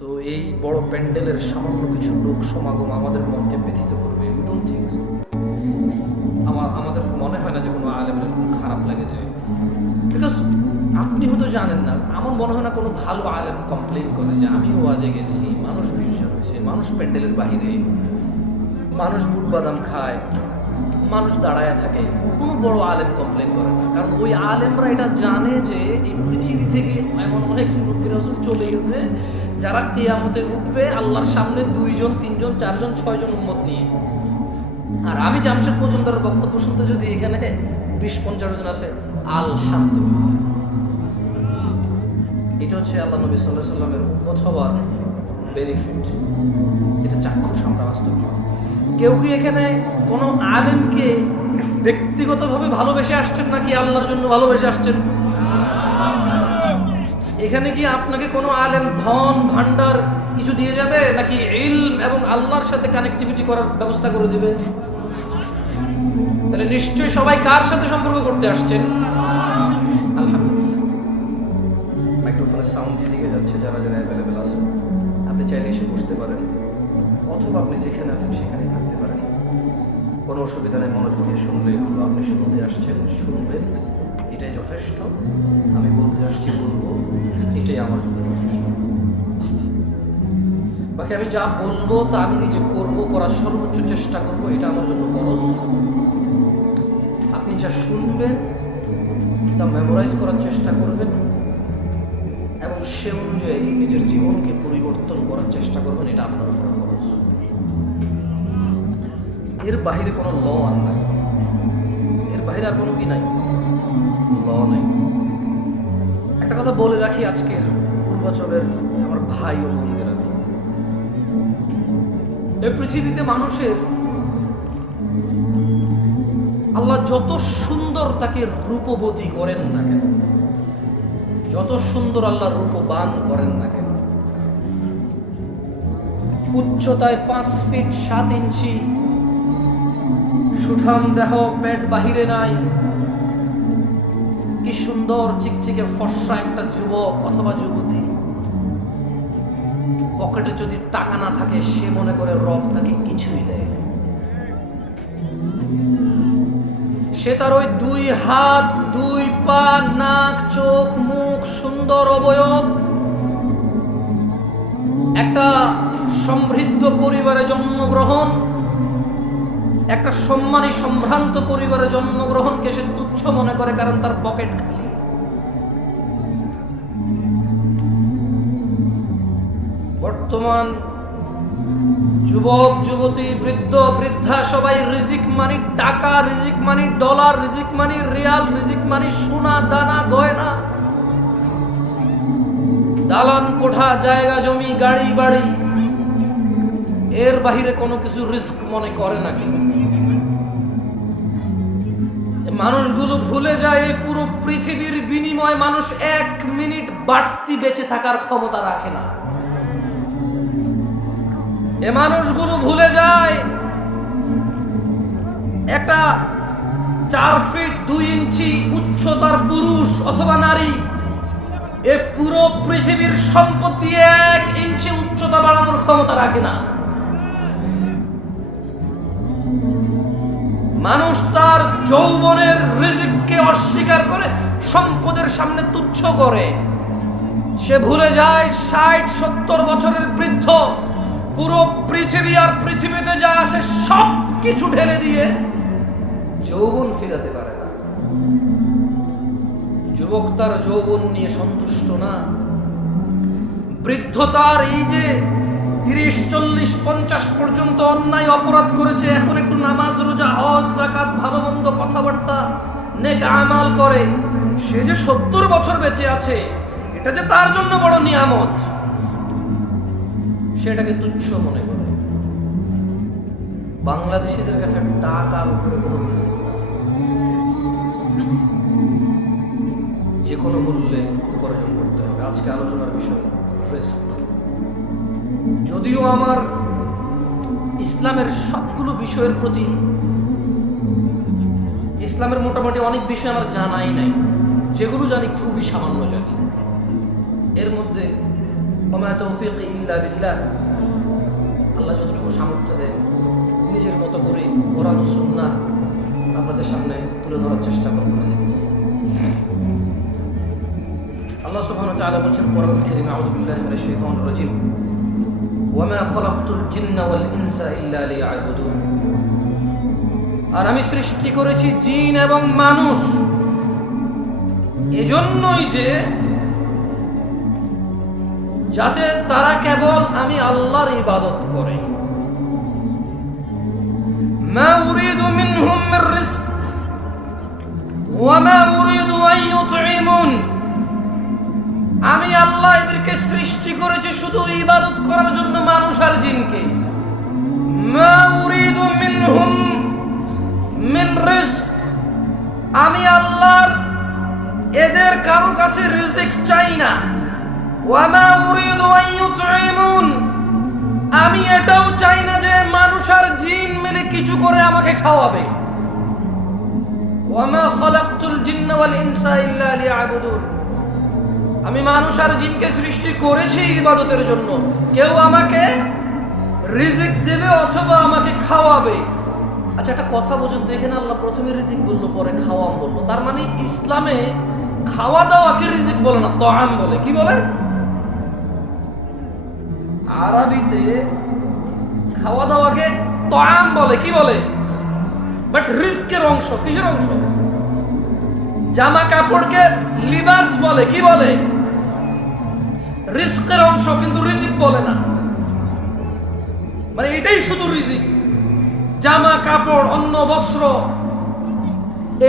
তো এই বড় প্যান্ডেলের সামান্য কিছু লোক সমাগম আমাদের মনকে ব্যথিত করবে? You don't think so. আমাদের মনে হয় না যে কোনো আলেমের খারাপ লাগে যায়, বিকজ আপনি হয়তো জানেন না, আমার মনে হয় না কোনো ভালো আলেম কমপ্লেন করে যে আমি ওয়াজে গেছি, মানুষ বিসর্জন হয়েছে, মানুষ প্যান্ডেলের বাহিরে, মানুষ বুট বাদাম খায়, মানুষ দাঁড়ায় থাকে, কোনো বড় আলেম কমপ্লেন করে না। কারণ ওই আলেমরা এটা জানে যে এই পৃথিবী থেকে এমন অনেক নবী রাসূল চলে গেছে যারা কিয়ামতে উঠবে আল্লাহর সামনে 2 জন 3 জন 4 জন 6 জন উম্মত নিয়ে। আর আমি জামশেদ মজুমদারের বক্তব্য শুনতে যদি এখানে 20-50 জন আসে, আলহামদুলিল্লাহ। এটা হচ্ছে আল্লাহ নবী সাল্লাল্লাহু আলাইহি সাল্লামের উম্মত হওয়ার বেনিফিট, যেটা চাক্ষুষ আমরা বাস্তব জীবন। কেউ কি এখানে কোনো আলেমকে ব্যক্তিগতভাবে ভালোবেসে আসছেন নাকি আল্লাহর জন্য ভালোবেসে আসছেন? এখানে কি আপনাকে কোনো আলেম ধন ভান্ডার কিছু দিয়ে যাবে নাকি ইলম এবং আল্লাহর সাথে কানেক্টিভিটি করার ব্যবস্থা করে দিবে? তাহলে নিশ্চয়ই সবাই কার সাথে সম্পর্ক করতে আসছেন? আলহামদুলিল্লাহ। মাইক্রোফোনের সাউন্ড যেদিকে যাচ্ছে, যারা যারা অ্যাভেলেবেল আছেন আপনি চাইলে এসে বসতে পারেন, অথবা আপনি যেখানে আছেন সেখানেই থাকতে পারেন, কোনো অসুবিধা নেই। মনোযোগ দিয়ে শুনলেই হলো। আপনি শুনতে আসছেন, শুনবেন, এটাই যথেষ্ট। আমি বলতে আসছি, বলবো, এটাই আমার জন্য যথেষ্ট। বাকি আমি যা বলবো তা আমি নিজে করবো, করার সর্বোচ্চ চেষ্টা করবো, এটা আমার জন্য ফরজ। আপনি যা শুনবেন তা মেমোরাইজ করার চেষ্টা করবেন এবং সে অনুযায়ী নিজের জীবনকে পরিবর্তন করার চেষ্টা করবেন, এটা আপনার উপরে ফরজ। এর বাহিরে কোনো ল আর নাই, এর বাহিরে আর কোনো কি নাই, ল নাই। একটা কথা বলে রাখি আজকের পূর্বাচলের আমার ভাই ও বোনদের, আমি এই পৃথিবীতে মানুষের আল্লাহ যত সুন্দর তাকে রূপবতী করেন না কেন, যত সুন্দর আল্লাহ রূপবান করেন না কেন, উচ্চতায় 5 ফিট 7 ইঞ্চি, সুঠাম দেহ, পেট বাহিরে নাই, কি সুন্দর চিকচিকে ফর্সা একটা যুবক অথবা যুবতী, পকেটে যদি টাকা না থাকে সে মনে করে রব তাকে কিছুই দেয় না। সে তার ওই 2 হাত, 2 পা, নাক, চোখ, মুখ, সুন্দর অবয়ব, একটা সমৃদ্ধ পরিবারে জন্মগ্রহণ, একটা সম্মানী সম্ভ্রান্ত পরিবারে জন্মগ্রহণকে সে তুচ্ছ মনে করে, কারণ তার পকেট খালি। বর্তমান যুবক যুবতী, বৃদ্ধ বৃদ্ধা সবাই রিজিক মানি টাকা, রিজিক মানি ডলার, রিজিক মানি রিয়াল, রিজিক মানি সোনা দানা গয়না, দালান কোঠা, জায়গা জমি, গাড়ি বাড়ি, এর বাহিরে কোনো কিছু রিস্ক মনে করে নাকি? মানুষগুলো ভুলে যায় এই পুরো পৃথিবীর বিনিময়ে মানুষ 1 মিনিট বাড়তি বেঁচে থাকার ক্ষমতা রাখে না। এ মানুষগুলো ভুলে যায় একটা 4 ফিট 2 ইঞ্চি উচ্চতার পুরুষ অথবা নারী এ পুরো পৃথিবীর সম্পত্তি 1 ইঞ্চি উচ্চতা বাড়ানোর ক্ষমতা রাখে না। মানুষ তার যৌবনের রিজিককে অস্বীকার করে সম্পদের সামনে তুচ্ছ করে। সে ভুলে যায় 60-70 বছরের বৃদ্ধ পুরো পৃথিবী আর পৃথিবীতে যা আছে সব কিছু ঢেলে দিয়ে যৌবন ফিরাতে পারে না। যুবক তার যৌবন নিয়ে সন্তুষ্ট না, বৃদ্ধ তার এই যে 30-40-50 পর্যন্ত অন্যায় অপরাধ করেছে, এখন একটু নামাজ রোজা হজ যাকাত ভালো মন্দ কথাবার্তা নেক আমাল করে, সে যে 70 বছর বেঁচে আছে এটা যে তার জন্য বড় নিয়ামত, সেটাকে তুচ্ছ মনে করে। বাংলাদেশিদের কাছে টাকার উপরে কোনো রিস্ক না, যে কোনো মূল্যে উপার্জন করতে হবে। আজকে আলোচনার বিষয় রিস্ক। যদিও আমার ইসলামের সবগুলো বিষয়ের প্রতি, ইসলামের মোটামুটি অনেক বিষয় আমার জানাই নাই, যেগুলো জানি খুবই সামান্য জানি। এর মধ্যে ওমা তৌফিক ইল্লা বিল্লাহ। আল্লাহ যতটুকু সামর্থ্য দেয় নিজের মতো করে কোরআন ও সুন্নাহ আপনাদের সামনে তুলে ধরার চেষ্টা করব। আল্লাহ সুবহানাহু ওয়া তাআলা বলেন কোরআনুল কারীমে, আউযু বিল্লাহি মিনাশ শাইতানির রাজীম, ওয়া মা খালাকতুল জিন্না ওয়াল ইনসা ইল্লা লিয়াবুদুন। আর আমি সৃষ্টি করেছি জিন এবং মানুষ এজন্যই যে যাতে তারা কেবল আমি আল্লাহর ইবাদত করে। মা উরিদু মিনহুম মির রিজক ওয়া মা উরিদু আন ইউতঈমুন। আমি আল্লাহ এদেরকে সৃষ্টি করেছি শুধু ইবাদত করার জন্য, মানুষ আর জিনকে। মা উরিদু মিনহুম মিন রিজক, আমি আল্লাহর এদের কারো কাছে রিজিক চাই না। ওয়া মা উরিদু আন ইউতঈমুন, আমি এটাও চাই না যে মানুষ আর জিন মিলে কিছু করে আমাকে খাওয়াবে। ওয়া মা খালাকতুল জিন্না ওয়াল ইনসা ইল্লা লিয়াবুদুন, আমি মানুষ আর জিনকে সৃষ্টি করেছি ইবাদতের জন্য। কেউ আমাকে রিজিক দেবে অথবা আমাকে খাওয়াবে। আচ্ছা, একটা কথা বুঝুন, দেখেন আল্লাহ প্রথমে রিজিক বললো, পরে খাওয়াম বললো। তার মানে ইসলামে খাওয়া দাওয়াকে রিজিক বলে না, তাআম বলে। কি বলে? আরবিতে খাওয়া দাওয়াকে তাআম বলে। কি বলে? বাট রিজকের অংশ। কিসের অংশ? জামা কাপড়কে লিবাস বলে। কি বলে? রিজকের অংশ, কিন্তু রিজিক বলে না। মানে এটাই শুধু রিজিক। জামা কাপড়, অন্ন বস্ত্র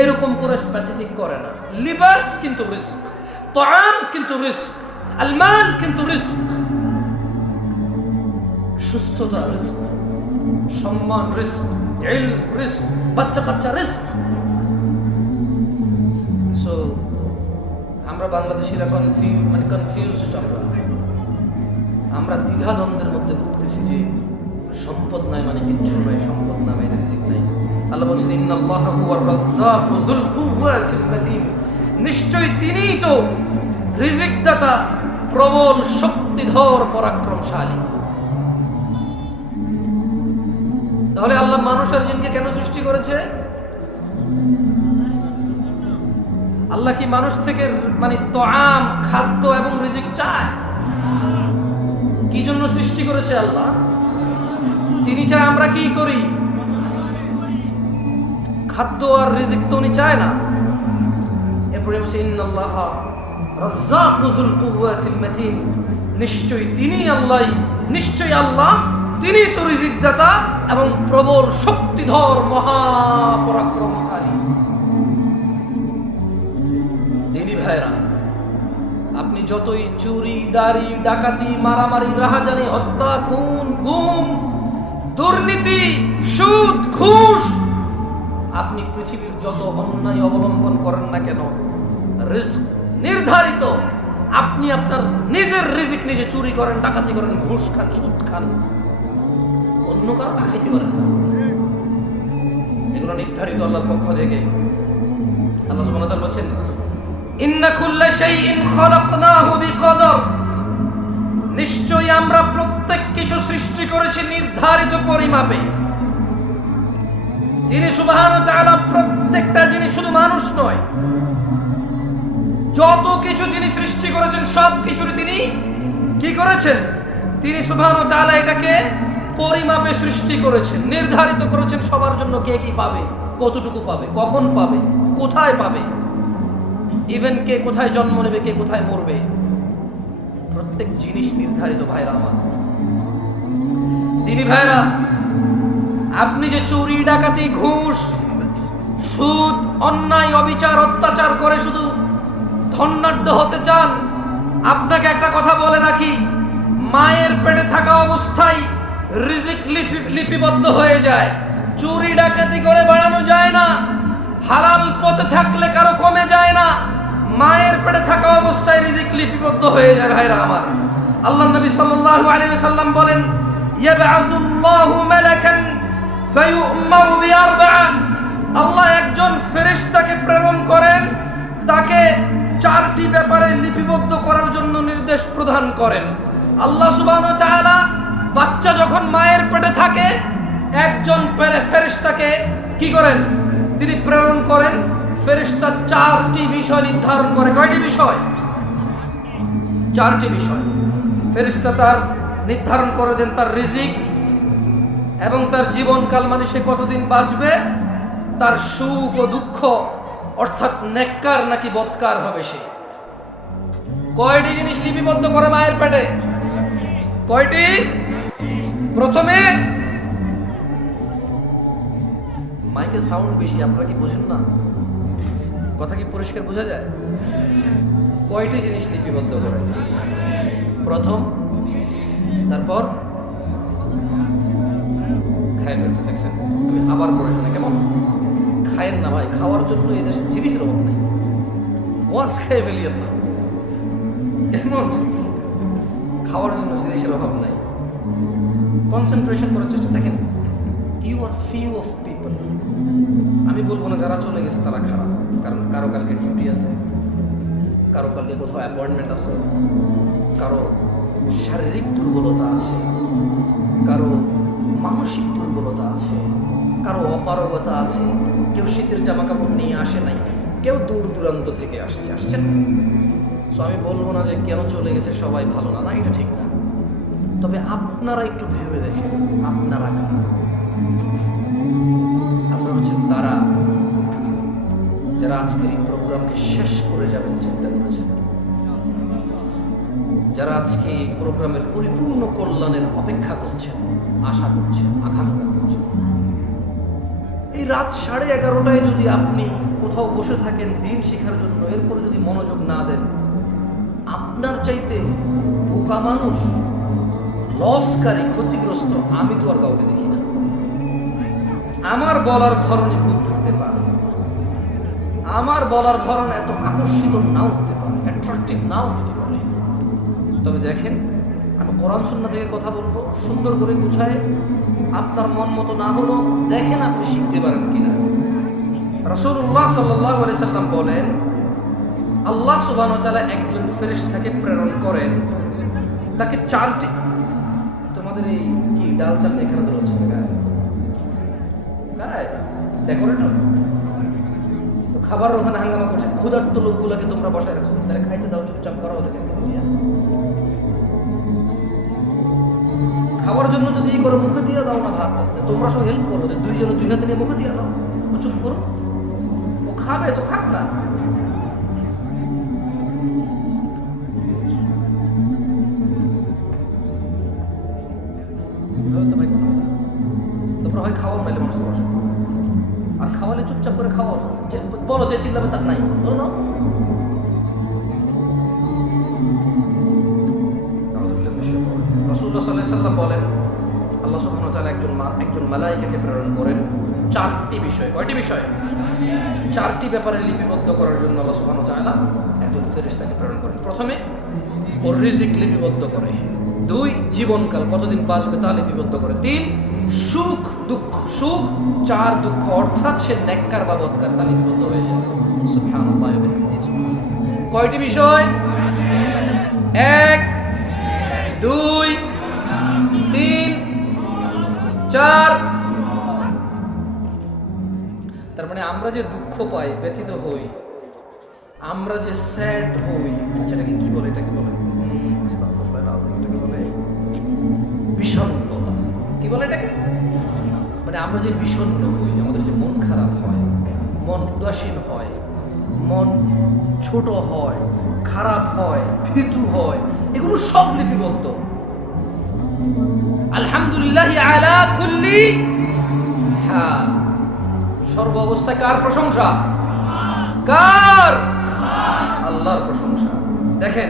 এরকম করে স্পেসিফিক করে না। লিবাস কিন্তু রিজক, তাআম কিন্তু রিজক, আল মাল কিন্তু রিজক। সুস্থতা রিজক, সম্মান রিজক, ইলম রিজক, বাচ্চা কাচ্চা রিজক। সো আমরা বাংলাদেশিরা কনফিউজড। আমরা দ্বিধাদ্বন্দ্বের মধ্যে ভুগতেছি যে সম্পদ নাই মানে কিচ্ছু নাই, সম্পদ নামে রিজিক নাই। আল্লাহ বলছেন ইন্নাল্লাহা হুয়ার রাজ্জাকু যুল কুওয়াতিল মাতিন, নিশ্চয়ই তিনিই তো রিজিক দাতা, প্রবল শক্তিধর, পরাক্রমশালী। তাহলে আল্লাহ মানুষ আর জিনকে কেন সৃষ্টি করেছে? আল্লাহ কি মানুষ থেকে মানে তাআম, খাদ্য এবং রিজিক চায়? কি জন্য সৃষ্টি করেছে আল্লাহ? তিনি চায় আমরা কি করি? খাদ্য আর রিজিক তো উনি চায় না। এরপরে বলছে ইন্নাল্লাহা রাজ্জাকু যুল কুওয়াতিল মাতিন, নিশ্চয়ই তিনি আল্লাহ, নিশ্চয়ই আল্লাহ তিনি তো রিজিক দাতা এবং প্রবল শক্তিধর, মহাপরাক্রমশালী। দিনী ভাইরা, আপনি যতই চুরি, দাড়ি, ডাকাতি, মারামারি, রাহাজানি, হত্যা, খুন, গুম, দুর্নীতি, সুদ, ঘুষ, আপনি পৃথিবীর যত অন্যায় অবলম্বন করেন না কেন, রিজক নির্ধারিত। আপনি আপনার নিজের রিজিক নিজে চুরি করেন, ডাকাতি করেন, ঘুষ খান, সুদ খান, অন্য কারো না খাইতে পারেন না। এগুলো নির্ধারিত আল্লাহর পক্ষ থেকে। আল্লাহ সুবহানাহু ওয়া তাআলা বলেন ইন্না কুল্লা শাইইন খালাকনাহু বিকদর, নিশ্চয়ই আমরা প্রত্যেক কিছু সৃষ্টি করেছি নির্ধারিত পরিমাপে। যিনি সুবহানাহু ওয়া তাআলা প্রত্যেকটা জিনিস, শুধু মানুষ নয়, যত কিছু তিনি সৃষ্টি করেছেন সব কিছুর তিনি কি করেছেন? তিনি সুবহানাহু ওয়া তাআলা এটাকে পরিমাপে সৃষ্টি করেছেন, নির্ধারিত করেছেন সবার জন্য কে কি পাবে, কতটুকু পাবে, কখন পাবে, কোথায় পাবে, ইভেন কে কোথায় জন্ম নেবে, কে কোথায় মরবে, প্রত্যেক জিনিস নির্ধারিত। ভাইরা আমার, দিনী ভাইরা, আপনি যে চুরি, ডাকাতি, ঘুষ, সুদ, অন্যায়, অবিচার, অত্যাচার করে শুধু ধনাঢ্য হতে চান, আপনাকে একটা কথা বলে রাখি, মায়ের পেটে থাকা অবস্থায় রিজিক লিপিবদ্ধ হয়ে যায়। চুরি ডাকাতি করে বাড়ানো যায় না, হালাল পথে থাকলে কারো কমে যায় না, মায়ের পেটে থাকা অবস্থায় রিজিক লিপিবদ্ধ হয়ে যায়। ভাইরা আমার, আল্লাহ নবী সাল্লাল্লাহু আলাইহি ওয়াসাল্লাম বলেন ইয়াবআসুল্লাহু মালাকান ফায়ু'মারু বিআরবা'a, আল্লাহ একজন ফেরেশতাকে প্রেরণ করেন, তাকে চারটি ব্যাপারে লিপিবদ্ধ করার জন্য নির্দেশ প্রদান করেন। আল্লাহ সুবহানাহু ওয়া তাআলা বাচ্চা যখন মায়ের পেটে থাকে একজন ফেরেশতাকে কি করেন? তিনি প্রেরণ করেন। ফেরেশতা 4টি বিষয় নির্ধারণ করে। কয়টি বিষয়? 4টি বিষয়। ফেরেশতা তার নির্ধারণ করে দেন তার রিজিক এবং তার জীবনকাল, মানে সে কতদিন বাঁচবে, তার সুখ ও দুঃখ, অর্থাৎ নেককার নাকি বদকার হবে সে। কয়টি জিনিস লিপিবদ্ধ করে মায়ের পেটে? কয়টি? প্রথমে, মাইকে সাউন্ড বেশি, আপনারা কি বোঝেন না? কথা কি পরিষ্কার বোঝা যায়? কয়টি জিনিস লিপিবদ্ধ করে? প্রথম, তারপর খায় ফেলছে। দেখছেন, আমি আবার পড়ে শুনে কেমন? খায়েন না ভাই, খাওয়ার জন্য এই দেশে জিনিসের অভাব নেই। ওয়াজ খেয়ে ফেলিয়েন না, কেমন? খাওয়ার জন্য জিনিসের অভাব নাই। কনসেন্ট্রেশন করার চেষ্টা। দেখেন, you are few of people. আমি বলবো না যারা চলে গেছে তারা খারাপ, কারণ কারো কালকে ডিউটি আছে, কারো কালকে কোথাও অ্যাপয়েন্টমেন্ট আছে, কারো শারীরিক দুর্বলতা আছে, কারো মানসিক দুর্বলতা আছে, কারো অপারগতা আছে, কেউ শীতের জামা কাপড় নিয়ে আসে নাই, কেউ দূর দূরান্ত থেকে আসছেন। সো আমি বলবো না যে কেন চলে গেছে সবাই ভালো না, না এটা ঠিক না। তবে আপনারা একটু ভেবে দেখেন, আপনারা কারা? আপনারা হচ্ছেন তারা যারা আজকের এই প্রোগ্রামকে শেষ করে যাবেন চিন্তা করেছেন, যারা আজকে এই প্রোগ্রামের পরিপূর্ণ কল্যাণের অপেক্ষা করছেন, আশা করছেন, আকাঙ্ক্ষা করছেন। এই রাত 11:30টায় যদি আপনি কোথাও বসে থাকেন দিন শেখার জন্য, এরপর যদি মনোযোগ না দেন, আপনার চাইতে বোকা মানুষ, লসকারী, ক্ষতিগ্রস্ত আমি তো আর কাউকে দেখি না। আমার বলার ধরনই ভুল থাকতে পারে, আমার বলার ধরন এত আকর্ষিত নাও হতে পারে, অ্যাট্রাকটিভ নাও হতে পারে। তবে দেখেন, আমি কোরআন সুন্নাহ থেকে কথা বলবো, সুন্দর করে গুছায়। আপনার মন মতো না হলো দেখেন আপনি শিখতে পারেন কিনা। রাসূলুল্লাহ সাল্লাল্লাহু আলাইহি সাল্লাম বলেন, আল্লাহ সুবহানাহু ওয়া তাআলা একজন ফেরেশতাকে প্রেরণ করেন, তাকে 4টি, তোমাদের এই কি ডাল চাল নিয়ে খেলাধুলা হচ্ছে ডেকোরেটর তো খাবার ওখানে হাঙ্গামা করছে, ক্ষুধার্ত লোকগুলোকে তোমরা বসায় রাখছো, তাহলে খাইতে দাও, চুপচাপ করো ওদেরকে। খাওয়ার জন্য যদি এই করো, মুখে দিয়ে দাও না ভাত, তোমরা সব হেল্প করো, দুইজনে 2 হাতে নিয়ে মুখে দিয়ে দাও, ও চুপ করো, ও খাবে তো খাক না। তোমরা হয় খাওয়াও, নাইলে মানুষ বসো, আর খাওয়ালে চুপচাপ করে খাওয়াও, বলো যে চিল্লাবে তার নাই, বলো দাও। রাসূলুল্লাহ সাল্লাল্লাহু আলাইহি ওয়াসাল্লাম বলেন, আল্লাহ সুবহানাহু ওয়া তাআলা একজন মালায়েকাকে প্রেরণ করেন 4টি বিষয়। কয়টি বিষয়? 4টি ব্যাপারে লিপিবদ্ধ করার জন্য আল্লাহ সুবহানাহু ওয়া তাআলা একজন ফেরেশতাকে প্রেরণ করেন। প্রথমে ওর রিজিক লিপিবদ্ধ করে, 2 জীবনকাল কতদিন বাঁচবে তা লিপিবদ্ধ করে, 3 সুখ দুঃখ, সুখ 4 দুঃখ, অর্থাৎ সে নেককার বা বদকার তা লিপিবদ্ধ হয়ে যায়। সুবহানাল্লাহ ওয়া বিহামদিহি। কয়টি বিষয়? 1 2 3 4। তার মানে আমরা যে দুঃখ পাই, ব্যথিত হই, আমরা যে স্যাড হই, এটাকে কি বলে? এটাকে বলে এটাকে বলে বিষণ্ণতা। কি বলে এটাকে? মানে আমরা যে বিষণ্ণ হই, আমাদের যে মন খারাপ হয়, মন উদাসীন হয়, মন ছোট হয়, খারাপ হয়, ভীতু হয়, এগুলো সব লিপিবদ্ধ। আলহামদুলিল্লাহ আলা কুল্লি হাল, সর্ব অবস্থায় কার প্রশংসা? কার? আল্লাহর প্রশংসা। দেখেন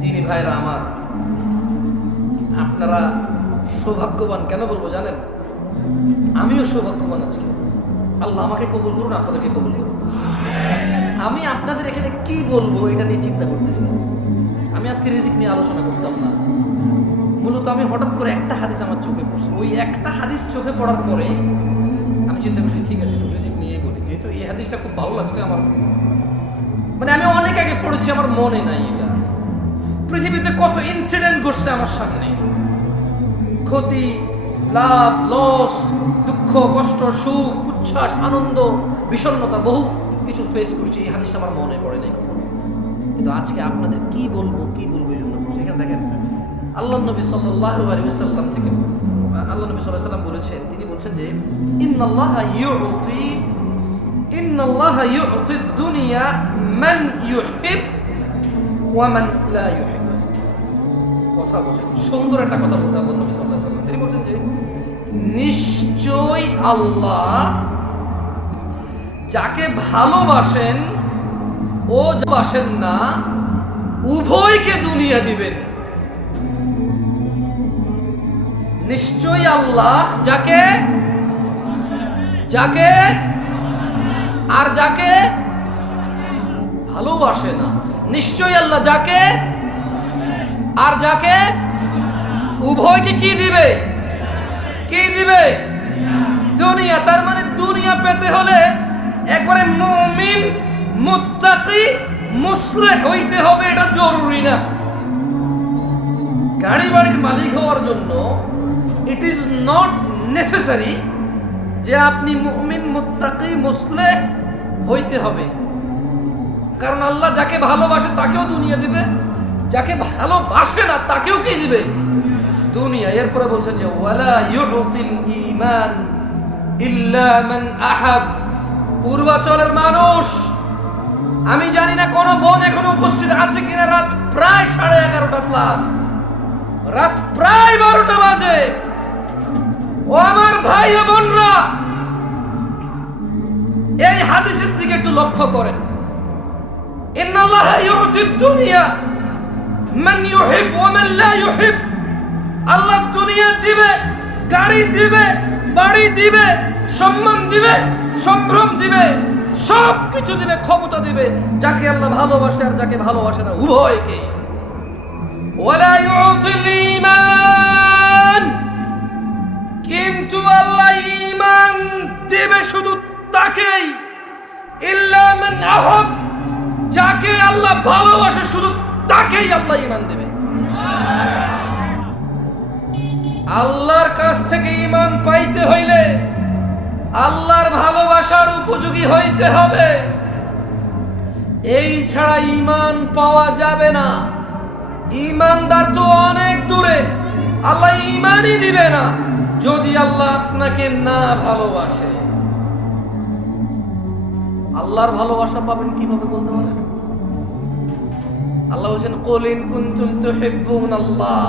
দিনী ভাইরা আমার, আপনারা সৌভাগ্যবান। কেন বলবো জানেন? আমিও সৌভাগ্যবান আজকে। আল্লাহ আমাকে কবুল করুন, আপনাদেরকে কবুল করুন। আমি আপনাদের এখানে কি বলবো এটা নিয়ে চিন্তা করতেছিলাম। আমি আজকে রিজিক নিয়ে আলোচনা করতাম না, মূলত আমি হঠাৎ করে একটা হাদিস আমার চোখে পড়ছে। ওই একটা হাদিস চোখে পড়ার পরে আমি চিন্তা করছি, ঠিক আছে একটু রিজিক নিয়েই বলি, যেহেতু এই হাদিসটা খুব ভালো লাগছে আমার। মানে আমি অনেক আগে পড়েছি, আমার মনে নাই এটা। পৃথিবীতে কত ইনসিডেন্ট ঘটছে আমার সামনে, ক্ষতি, লাভ, লস, দুঃখ, কষ্ট, সুখ, উচ্ছ্বাস, আনন্দ, বিষণ্ণতা, বহু কিছু ফেস করছি। এই হাদিসটা আমার মনে পড়ে নাই কখনো, কিন্তু আজকে আপনাদের কি বলবো এই জন্য বলছি। এখানে দেখেন আল্লাহ নবী সাল্লাল্লাহু আলাইহি ওয়াসাল্লাম থেকে আল্লাহ নবী সাল্লাল্লাহু আলাইহি ওয়াসাল্লাম বলেছেন, তিনি বলছেন যে ইন্নাল্লাহা ইউতি দুনিয়া মান ইউহিব ওয়া মান লা ইউহিব। কথা বলেন, সুন্দর একটা কথা বলছেন আল্লাহ নবী সাল্লাল্লাহু আলাইহি ওয়াসাল্লাম। তিনি বলছেন যে নিশ্চয় আল্লাহ যাকে ভালোবাসেন ও বাসেন না উভয়কে দুনিয়া দিবেন। নিশ্চয়ই আল্লাহ যাকে আর যাকে ভালোবাসে না, নিশ্চয়ই আল্লাহ যাকে আর যাকে উভয়কে কি দিবে দুনিয়া। তার মানে দুনিয়া পেতে হলে একবারে মুমিন, মুত্তাকি, মুসলিহ হইতে হবে, এটা জরুরি না। গাড়ি বাড়ির মালিক হওয়ার জন্য ইট ইজ নট নেসেসারি যে আপনি মুমিন, মুত্তাকি, মুসলিহ হইতে হবে। কারণ আল্লাহ যাকে ভালোবাসে তাকেও দুনিয়া দিবে, যাকে ভালোবাসে না তাকেও কি দিবে? দুনিয়া। এরপরে বলছেন যে ওয়ালা ইউতিল ঈমান ইল্লা মান আহাব। পূর্বাচলের মানুষ, আমি জানি না কোন বোন এখনো উপস্থিত আছে কিনা, রাত প্রায় 11:30 প্লাস, রাত প্রায় 12টা বাজে। ও আমার ভাই ও বোনরা, এই হাদিসের দিকে একটু লক্ষ্য করেন। ইন্নাল্লাহা ইউতিদ দুনিয়া মান ইউহিব ওয়া মান লা ইউহিব। আল্লাহ দুনিয়া দিবে, গাড়ি দিবে, বাড়ি দিবে, সম্মান দিবে, সম্ভ্রম দিবে, সব কিছু দিবে, ক্ষমতা দিবে যাকে আল্লাহ ভালোবাসে আর যাকে ভালোবাসে না উভয়কে। ওয়ালা ইউতিল ঈমান, কিন্তু আল্লাহ ঈমান দিবে শুধু তাকেই, ইল্লা মান আহাব, যাকে আল্লাহ ভালোবাসে শুধু তাকেই আল্লাহ ঈমান দেবে। আল্লাহর কাছ থেকে ঈমান পাইতে হইলে আল্লাহর ভালোবাসার উপযোগী হইতে হবে, এই ছাড়া ঈমান পাওয়া যাবে না। ঈমানদার তো অনেক দূরে, আল্লাহ ঈমানই দিবে না যদি আল্লাহ আপনাকে না ভালোবাসে। আল্লাহর ভালোবাসা পাবেন কিভাবে বলতে পারেন? আল্লাহ বলেন কুল ইন কুনতুম তুহিব্বুনাল্লাহ।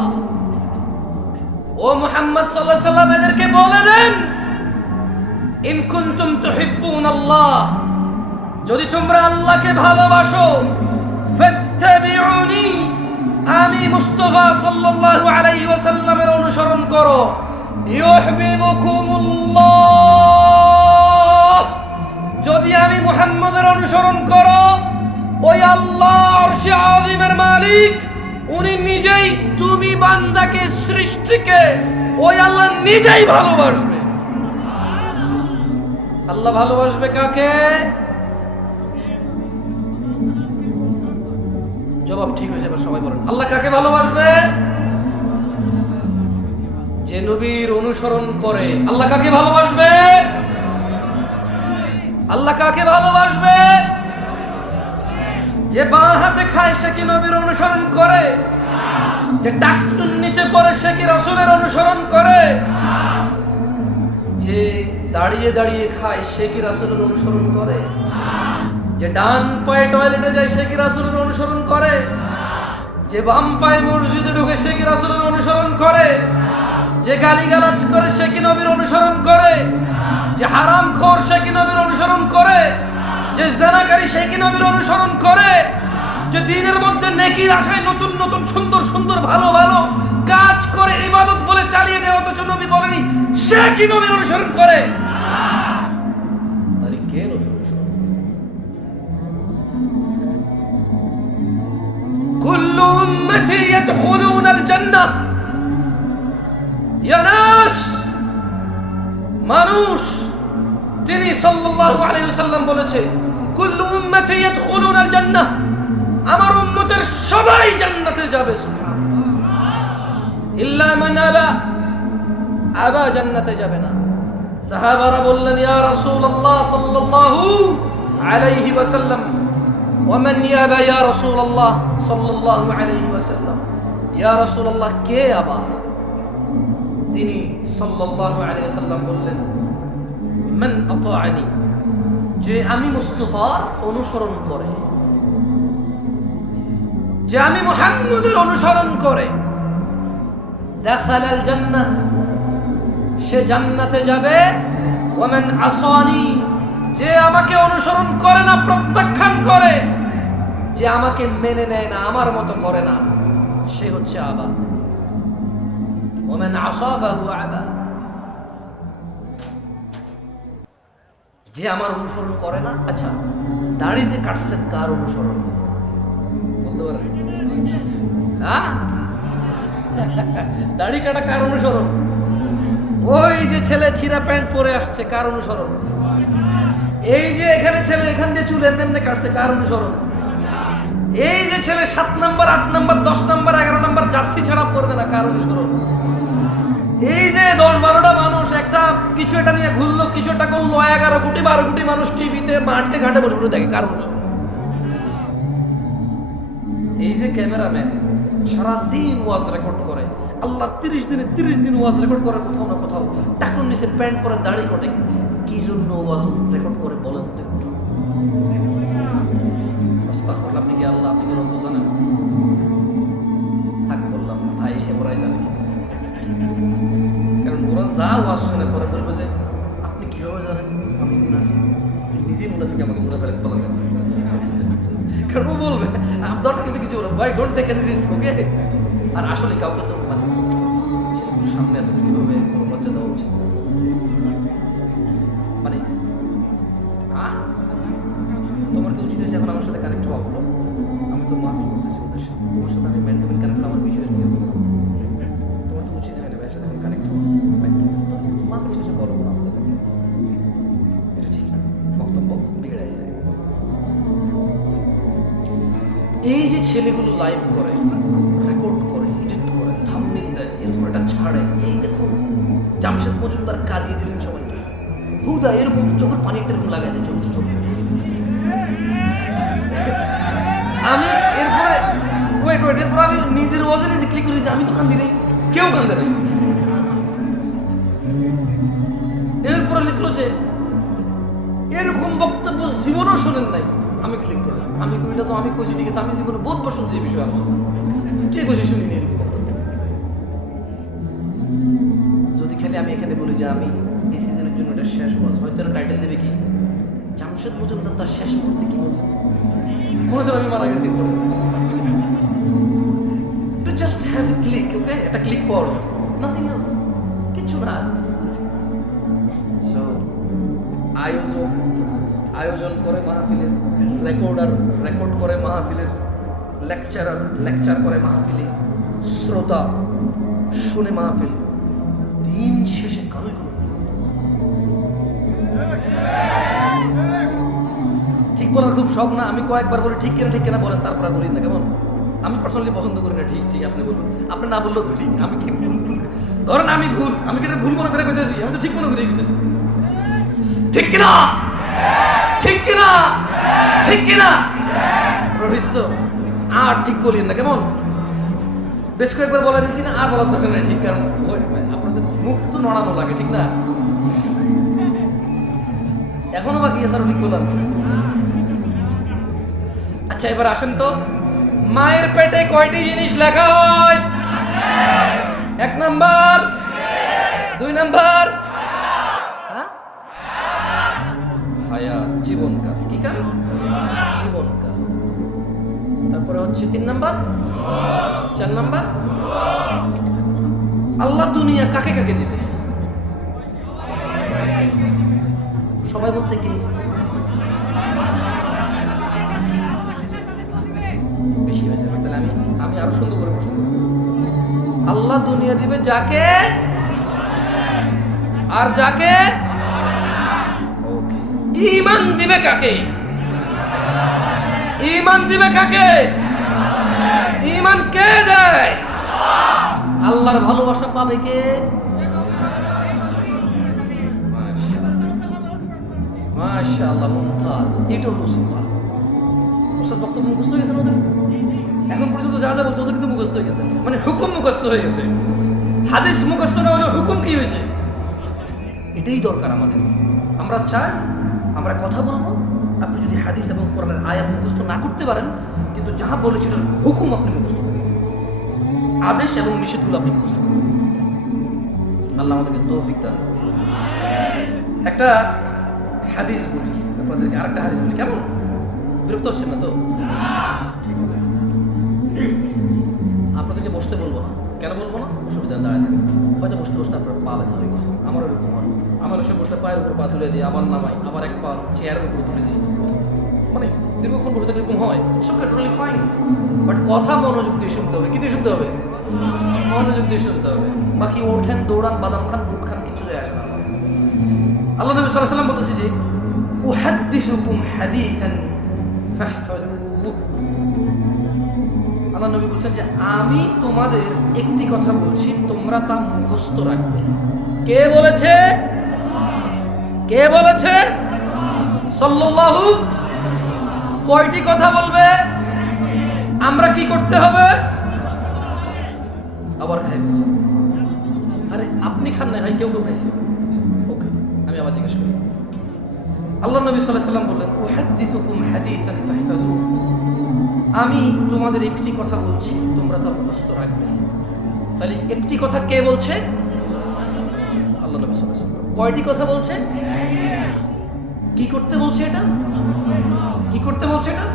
ও মুহাম্মদ সাল্লাল্লাহু আলাইহি ওয়াসাল্লাম এদেরকে বলে দেন, ইন কুনতুম তুহিব্বুনাল্লাহ, যদি তোমরা আল্লাহকে ভালোবাসো, ফাত্তাবিউনি, আমি মুস্তাফা সাল্লাল্লাহু আলাইহি ওয়াসাল্লামের অনুসরণ করো, ইউহিব্বুকুমুল্লাহ, যদি আমি মুহাম্মদের অনুসরণ করো, ওই আল্লাহ আরশে আযীমের মালিক উনি নিজেই তুমি বান্দাকে, সৃষ্টিকে ওই আল্লাহ নিজেই ভালোবাসবে। আল্লাহ ভালোবাসবে কাকে? জবাব ঠিক হয়েছে, এবার সবাই বলেন আল্লাহ কাকে ভালোবাসবে? যে নবীর অনুসরণ করে। আল্লাহ কাকে ভালোবাসবে? আল্লাহ কাকে ভালোবাসবে? যে বাঁ হাতে খায় সে কি নবীর অনুসরণ করে? যে টাকনুর নিচে পড়ে সে কি রাসূলের অনুসরণ করে? যে দাঁড়িয়ে দাঁড়িয়ে খায় সে কি রাসূলের অনুসরণ করে? যে ডান পায়ে টয়লেটে যায় সে কি রাসূলের অনুসরণ করে? যে বাম পায়ে মসজিদে ঢোকে সে কি রাসূলের অনুসরণ করে? যে গালিগালাজ করে সে কি নবীর অনুসরণ করে? যে হারামখোর সে কি নবীর অনুসরণ করে? যে জিনাকারী সে কি নবীর অনুসরণ করে? যে দ্বীনের মধ্যে নেকির আশায় নতুন নতুন সুন্দর সুন্দর ভালো ভালো কাজ করে ইবাদত বলে চালিয়ে দেয়, অথচ নবী বলেনি, সে কি নবীর অনুসরণ করে? তাহলে কে নবীর অনুসরণ? কুল্লু উম্মতি ইয়াদখুলুনাল জান্নাহ। ইয়া নাস, মানুষ, তিনি সাল্লাল্লাহু আলাইহি ওয়াসাল্লাম বলেছে কুল্লু উম্মতি ইয়াদখুলুনাল জান্নাহ, আমার উম্মতের সবাই জান্নাতে যাবে, সুবহানাল্লাহ, ইল্লা মান আবা, আবা জান্নাতে যাবে না। সাহাবারা বললেন, ইয়া রাসূলুল্লাহ সাল্লাল্লাহু আলাইহি ওয়াসাল্লাম, ওয়া মান ইয়াবা ইয়া রাসূলুল্লাহ সাল্লাল্লাহু আলাইহি ওয়াসাল্লাম, ইয়া রাসূলুল্লাহ কে আবা? তিনি সাল্লাল্লাহু আলাইহি ওয়াসাল্লাম বললেন, মান আতাআনি, যে আমি মুস্তাফার অনুসরণ করে, যে আমি মুহাম্মদের অনুসরণ করে, দাখালাল জান্নাহ, সে জান্নাতে যাবে। ওয়া মান আসানি, যে আমাকে অনুসরণ করে না, প্রত্যাখ্যান করে, যে আমাকে মেনে নেয় না, আমার মতো করে না, সে হচ্ছে আবা। ওয়া মান আসা ফাহুয়া আবা, যে আমার অনুসরণ করে না। আচ্ছা, দাড়ি যে কাটছেন কার অনুসরণ বলতে পারেন? হ্যাঁ, দাড়ি কাটা কার অনুসরণ? ওই যে ছেলে ছিঁড়া প্যান্ট পরে আসছে, কার অনুসরণ? এই যে এখানে ছেলে এখান দিয়ে চুল এমনি কাটছে, কার অনুসরণ? এই যে ছেলে 7 number 8 number 10 number 11 number jersey ছাড়া পরবে না, কার অনুসরণ? এই যে 10-12টা মানুষ একটা কিছু এটা নিয়ে ঘুরলো, কিছু একটা করলো, 11 কোটি 12 কোটি মানুষ টিভিতে মাঠে ঘাটে বসে বসে দেখে, কার অনুসরণ? এই যে ক্যামেরাম্যান সারাদিন ওয়াজ রেকর্ড করে, আল্লাহ 30 দিন ওয়াজ রেকর্ড করে, কোথাও না কোথাও টাকুর নিচে প্যান্ট পরে দাড়ি কাটে, কি জন্য ওয়াজ রেকর্ড করে বলেন তো একটু? আস্তাগফিরুল্লাহ, আপনি কি আল্লাহ, আপনি কি রন্ত জানেন? থাক, বললাম না ভাই, ওরাই জানে কি, কারণ ওরা যা ওয়াজ শুনে পরে বলবে যে আপনি কিভাবে জানেন আমি মুনাফিক? নিজেই মুনাফিক, আমাকে মুনাফিক বলেন, কারণ ও বলবে দরকার কিন্তু কিছু বলবে, ভাই ডোন্ট টেক এনি রিস্ক, ওকে? আর আসলে কাউকে তো মানে সামনে আসলে কিভাবে লজ্জা দেওয়া উচিত, মানে তোমার কি উচিত হয়েছে এখন আমার সাথে কানেক্ট হওয়া? বলো, আমি তো মাফি করতেছি ওদের সাথে, তোমার সাথে আমি মেন্টাল কানেক্ট, আমার বিষয় কি হবে? তোমার তো উচিত হয় না ভাইয়ের সাথে এখন কানেক্ট হওয়া, মাফির শেষে বলো এটা ঠিক না, বক্তব্য বিগড়ে যায়। এই যে ছেলেগুলো লাইভ করে, রেকর্ড করে, এডিট করে, থাম্বনেল দেয়, এরপর এটা ছাড়ে, এই দেখুন জামশেদ মজুমদার কাঁদিয়ে দিলেন সবাইকে, হুদা এরকম চোখের পানি এরকম লাগাই দেয়, চোখ। আমি এরপরে এরপর আমি নিজের ওয়াজে নিজে ক্লিক করি যে আমি তো কান্দি নেই, কেউ কান্দে নাই। এরপরে লিখলো যে এরকম বক্তব্য জীবনেও শোনেন নাই, আমি ক্লিক করলাম, আমি কইটা তো আমি কইছি ঠিক আছে, আমি জীবনে বহুত বার শুনছি এই বিষয়ে আলোচনা, কে কইছি শুনিনি এরকম বক্তব্য। যদি খালি আমি এখানে বলি যে আমি এই সিজনের জন্য এটা শেষ ওয়াজ, হয়তো এটা টাইটেল দেবে কি জামশেদ মজুমদার তার শেষ মুহূর্তে কি বললেন, মনে হয় আমি মারা গেছি, to just have a click, okay? এটা ক্লিক পাওয়ার জন্য, নাথিং এলস, কিছু না। সো আয়োজন করে মাহফিলের, রেকর্ড করে মাহফিলের, লেকচার করে মাহফিলে, শ্রোতা শুনে মাহফিল, দিন শেষে কারোই কোনো ঠিক বলার খুব শখ না, আমি কয়েকবার বলি ঠিক কিনা বলেন, তারপরে বলি না, কেমন? আমি পার্সোনালি পছন্দ করি না ঠিক আপনি বলুন, আপনি না বললেও তো ঠিক, আমি কি ভুল ধরেন আমি কি এটা ভুল মনে করে কইতেছি, আমি তো ঠিক মনে করে কইতেছি, ঠিক কিনা রহিস তো আর ঠিক বলিন না, কেমন? বেশ কয়েকবার বলা দিয়েছি না, আর বলার দরকার নাই, ঠিক? কারণ আপনাদের মুখ তো নড়ানো লাগে, ঠিক না? এখনো বাকি আছে, ঠিক বললাম। আচ্ছা, এবার আসেন তো, মায়ের পেটে কয়টি জিনিস লেখা হয়? 1 নাম্বার, 2 নাম্বার হায়াত, জীবনকাল, কি কাল? জীবনকাল। তারপরে হচ্ছে 3 নাম্বার, 4 নাম্বার আল্লাহ দুনিয়া কাকে কাকে দিবে? সবাই বলতে কি বেশি হয়ে যাবে, তাহলে আমি আরো সুন্দর করে প্রশ্ন করব। আল্লাহ দুনিয়া দিবে যাকে, আর যাকে ঈমান দিবে কাকে? ঈমান দিবে কাকে? ঈমান কে দেয়? আল্লাহর ভালোবাসা পাবে কে? মাশাআল্লাহ, মুমতাজ। এটা হলো সুন্নাহ। ওস্তাদ বক্তব্য মুখস্থ হয়ে গেছে ওদের, এখন পর্যন্ত যা যা বলছে ওদের কিন্তু মুখস্থ হয়ে গেছে, মানে হুকুম মুখস্থ হয়ে গেছে। হাদিস মুখস্থ না হলে হুকুম কি হয়েছে? এটাই দরকার আমাদের। আমরা চাই আমরা কথা বলবো, আপনি যদি হাদিস এবং কোরআনের আয়াত মুখস্থ না করতে পারেন, কিন্তু যা বলেছে সেটার হুকুম আপনি মুখস্থ করবেন, আদেশ এবং নিষেধগুলো আপনি মুখস্থ করবেন। আল্লাহ আমাদেরকে তৌফিক দান করুন। একটা হাদিস বলি আপনাদেরকে, আরেকটা হাদিস বলি, কেমন? বিরক্ত হচ্ছেন না তো? ঠিক আছে, আপনাদেরকে বসতে বলবো না। কেন বলবো না? অসুবিধা, দাঁড়ায় থাকে। হয়তো বসতে বসতে আপনার পা ব্যথা হয়ে গেছে, আমার ওরকম হয়। আমার ওসব বসলে পায়ের উপর পা তুলে দিই, আবার নামাই, আবার এক পা চেয়ারের উপর তুলে দিই, মানে দীর্ঘক্ষণ বসে থাকলে এরকম হয়। It's okay, totally fine, but কথা মনোযোগ দিয়ে শুনতে হবে। কি দিয়ে শুনতে হবে? মনোযোগ দিয়ে শুনতে হবে। বাকি ওঠেন, দৌড়ান, বাদাম খান, বুট খান, কিছু যায় আসে না। আল্লাহ নবী সাল্লাল্লাহু আলাইহি ওয়াসাল্লাম বলতেছে যে উহাদ্দিসুকুম হাদিসান ফাহফাযুহু। আল্লাহ নবী বলছেন যে আমি তোমাদের একটি কথা বলছি, তোমরা তা মুখস্থ রাখবে। কে বলেছে? কে বলেছে? সাল্লাল্লাহু। কয়টি কথা বলবে? আমরা কি করতে হবে? আবার খাই ফেলছে। আরে আপনি খান না ভাই, কেউ কেউ খাইছে। ওকে, আমি আবার জিজ্ঞেস করি। আল্লাহ নবী সাল্লাল্লাহু আলাইহি ওয়াসাল্লাম বললেন উহাদ্দিসুকুম হাদিসান ফাহফাযুহু। আমি তোমাদের একটি কথা বলছি, তোমরা তা মুখস্থ রাখবে। তাহলে একটি কথা কে বলছে? আল্লাহ নবী সাল্লাল্লাহু আলাইহি ওয়াসাল্লাম। কয়টি কথা বলছে? কি করতে বলছে এটা? কি করতে বলছে এটা?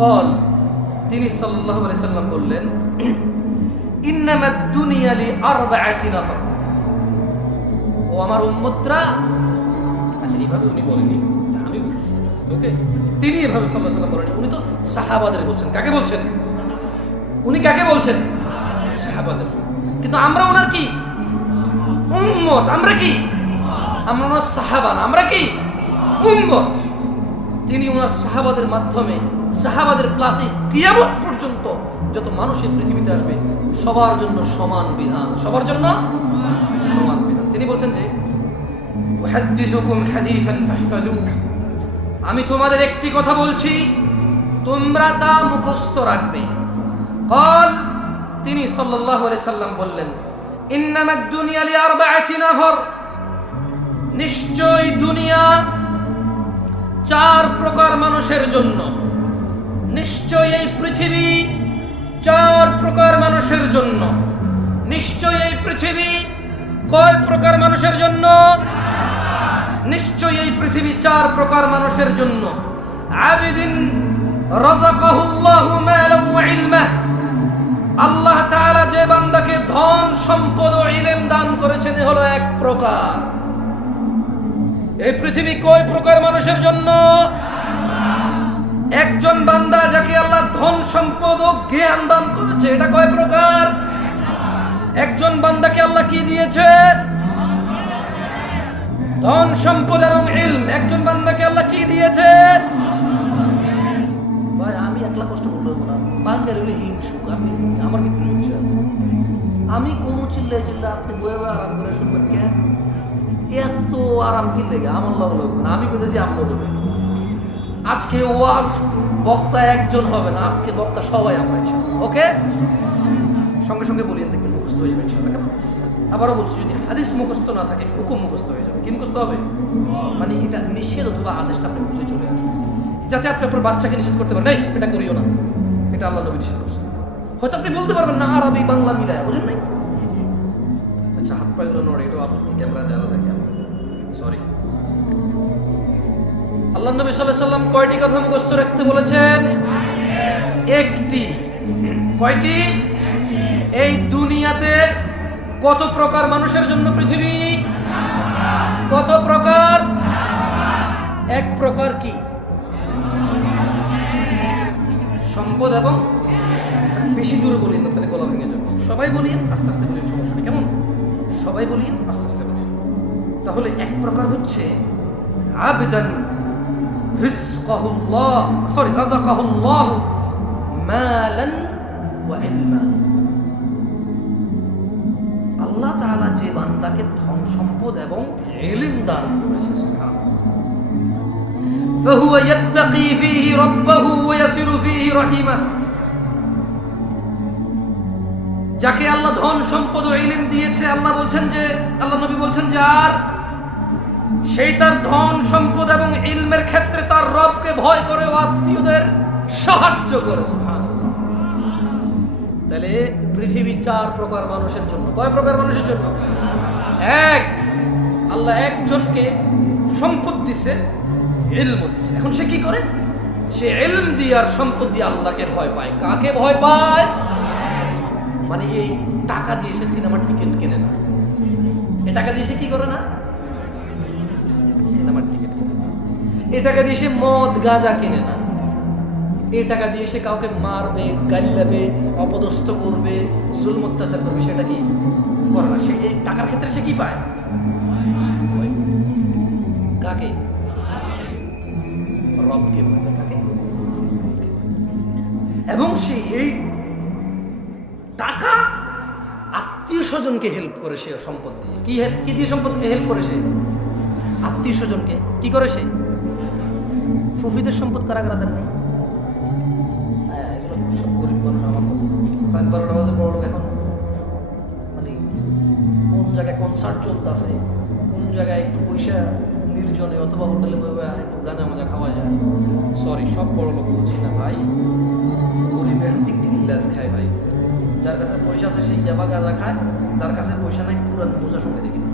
কল, তিনি সাল্লাল্লাহু আলাইহি সাল্লাম বললেন ইন্নামাদ দুনিয়া লিআরবাআতি নাফার। ও আমার উম্মতরা, আচ্ছা এইভাবে উনি বলেনি, আমি বলছি। ওকে, তিনি এভাবে সাল্লাল্লাহু আলাইহি সাল্লাম বলেনি, উনি তো সাহাবাদের বলছেন। কাকে বলছেন? উনি কাকে বলছেন? সাহাবাদের। কিন্তু আমরা ওনার কি উম্মত। আমরা কি? আমরা ওনার সাহাবা না, আমরা কি উম্মত। তিনি ওনার সাহাবাদের মাধ্যমে, সাহাবাদের প্লাসে কিয়ামত পর্যন্ত যত মানুষ এই পৃথিবীতে আসবে সবার জন্য সমান বিধান, সবার জন্য সমান বিধান। তিনি বলছেন যে উহাদ্দিসুকুম হাদিসান ফাহফাযুহু। আমি তোমাদের একটি কথা বলছি, তোমরা তা মুখস্থ রাখবে। قال, তিনি সাল্লাল্লাহু আলাইহি সাল্লাম বললেন ইন্নামাদ দুনিয়া লিআরবাআতি নাফার। নিশ্চয় দুনিয়া চার প্রকার মানুষের জন্য। নিশ্চয় এই পৃথিবী চার প্রকার মানুষের জন্য। নিশ্চয় এই পৃথিবী কয় প্রকার মানুষের জন্য? নিশ্চয় এই পৃথিবী চার প্রকার মানুষের জন্য। আবিদিন রাযাকাহুল্লাহু মালান ওয়া ইলমা। আল্লাহ তাআলা যে বান্দাকে ধন, সম্পদ ও ইলম দান করেছেন, এ হলো এক প্রকার। এই পৃথিবী কয় প্রকার মানুষের জন্য? একজন বান্দা যাকে আল্লাহ ধন, সম্পদ ও জ্ঞান দান করেছে, এটা কয় প্রকার? একজন বান্দাকে আল্লাহ কি দিয়েছে? ধন, সম্পদ এবং ইলম। একজন বান্দাকে আল্লাহ কি দিয়েছে? ভাই আমি একলা কষ্ট করবো না, বাঙালি হলে হিংসুক। আমি, আমার ভিতরে হিংসা আছে। আমি কোনো চিল্লাই চিল্লা আপনি বয়ে বয়ে আরাম করে শুনবেন কেন? এত আরাম কি লেগে আমার লোক না। আমি বলতেছি আপনার লোক। আজকে ওয়াজ বক্তা একজন হবে না, আজকে বক্তা সবাই আমরা ইনশাআল্লাহ। ওকে, সঙ্গে সঙ্গে বলিয়ে দেখবেন মুখস্থ হয়ে যাবে ইনশাআল্লাহ। কেমন? আবারও বলছি, যদি হাদিস মুখস্থ না থাকে হুকুম মুখস্থ হয়ে যাবে। কি মুখস্থ হবে? মানে এটা নিষেধ অথবা আদেশটা আপনি বুঝে চলে আসবে, যাতে আপনি আপনার বাচ্চাকে নিষেধ করতে পারেন, এই এটা করিও না, এটা আল্লাহ নবী নিষেধ করছেন। হয়তো আপনি বলতে পারবেন না আরবি বাংলা মিলায়, বুঝেন নাই? আচ্ছা, হাত পায়েগুলো নড়ে, এটাও আপত্তি। ক্যামেরা যারা দেখে, সরি। আল্লাহ নবী সাল্লাল্লাহু আলাইহি সাল্লাম কয়টি কথা মুখস্থ রাখতে বলেছেন? একটি। কয়টি? এই দুনিয়াতে কত প্রকার মানুষের জন্য পৃথিবী? কত প্রকার? এক প্রকার কি? সম্পদ এবং, বেশি জোরে বলি না তাহলে গলা ভেঙে যাবে। সবাই বলি, আস্তে আস্তে বলি, সমস্যা নেই। কেমন? সবাই বলি, আস্তে আস্তে বলি। তাহলে এক প্রকার হচ্ছে আবদান রাযাকাহুল্লাহ মালান ওয়া ইলমা। আল্লাহ তাআলা যে বান্দাকে ধন সম্পদ এবং ইলম দান করেছে, সুবহানাল্লাহ, ফাহুয়া ইয়াত্তাকি ফীহি রাব্বাহু ওয়া ইয়াসিলু ফীহি রাহিমাহ, যাকে আল্লাহ ধন সম্পদ ও ইলম দিয়েছে, আল্লাহ বলছেন যে, আল্লাহ নবী বলছেন যে, আর সেই তার ধন সম্পদ এবং ইলমের ক্ষেত্রে তার রবকে ভয় করে ও আত্মীয়দের সাহায্য করে। সুবহানাল্লাহ। তাহলে পৃথিবী 4 প্রকার মানুষের জন্য। কয় প্রকার মানুষের জন্য? এক, আল্লাহ একজনকে সম্পদ দিছে, ইলম দিছে। এখন সে কি করে? সে ইলম দিয়ে আর সম্পদ দিয়ে আল্লাহকে ভয় পায়। কাকে ভয় পায়? মানে এই টাকা দিয়ে সে সিনেমার টিকিট কেনে না। এই টাকা দিয়ে সে কি করে না? সিনেমার টিকিট কেনে না। এই টাকা দিয়ে সে মদ গাঁজা কেনে না। এই টাকা দিয়ে সে কাউকে মারবে, গালিবে, অপদস্থ করবে, জুলম অত্যাচার করবে, সেটা কি করে না। সে এই টাকার ক্ষেত্রে সে কি পায়? কাকে? রবকে ভয় পায়। কাকে? এবং সে এই টাকা আত্মীয় স্বজনকে হেল্প করে, সে সম্পদ দিয়ে। কি দিয়ে সম্পদকে হেল্প করে? সে আত্মীয় স্বজনকে কি করে? সে ফুফিদের সম্পদ কারা কারা দেন নাই? এগুলো সব গরিব মানুষ। আমার মতো রাত 12টা বাজে বড় লোক এখন মানে কোন জায়গায় কনসার্ট চলতেছে, কোন জায়গায় একটু পয়সা নির্জনে অথবা হোটেলে একটু গাঁজা মাজা খাওয়া যায়। সরি, সব বড় লোক বলছি না ভাই, গরিবের টিকটিকি ল্যাস খায় ভাই। যার কাছে পয়সা আছে সেই জাবা গাঁজা খায়, যার কাছে পয়সা নাই পুরান বোঝা সঙ্গে দেখি না।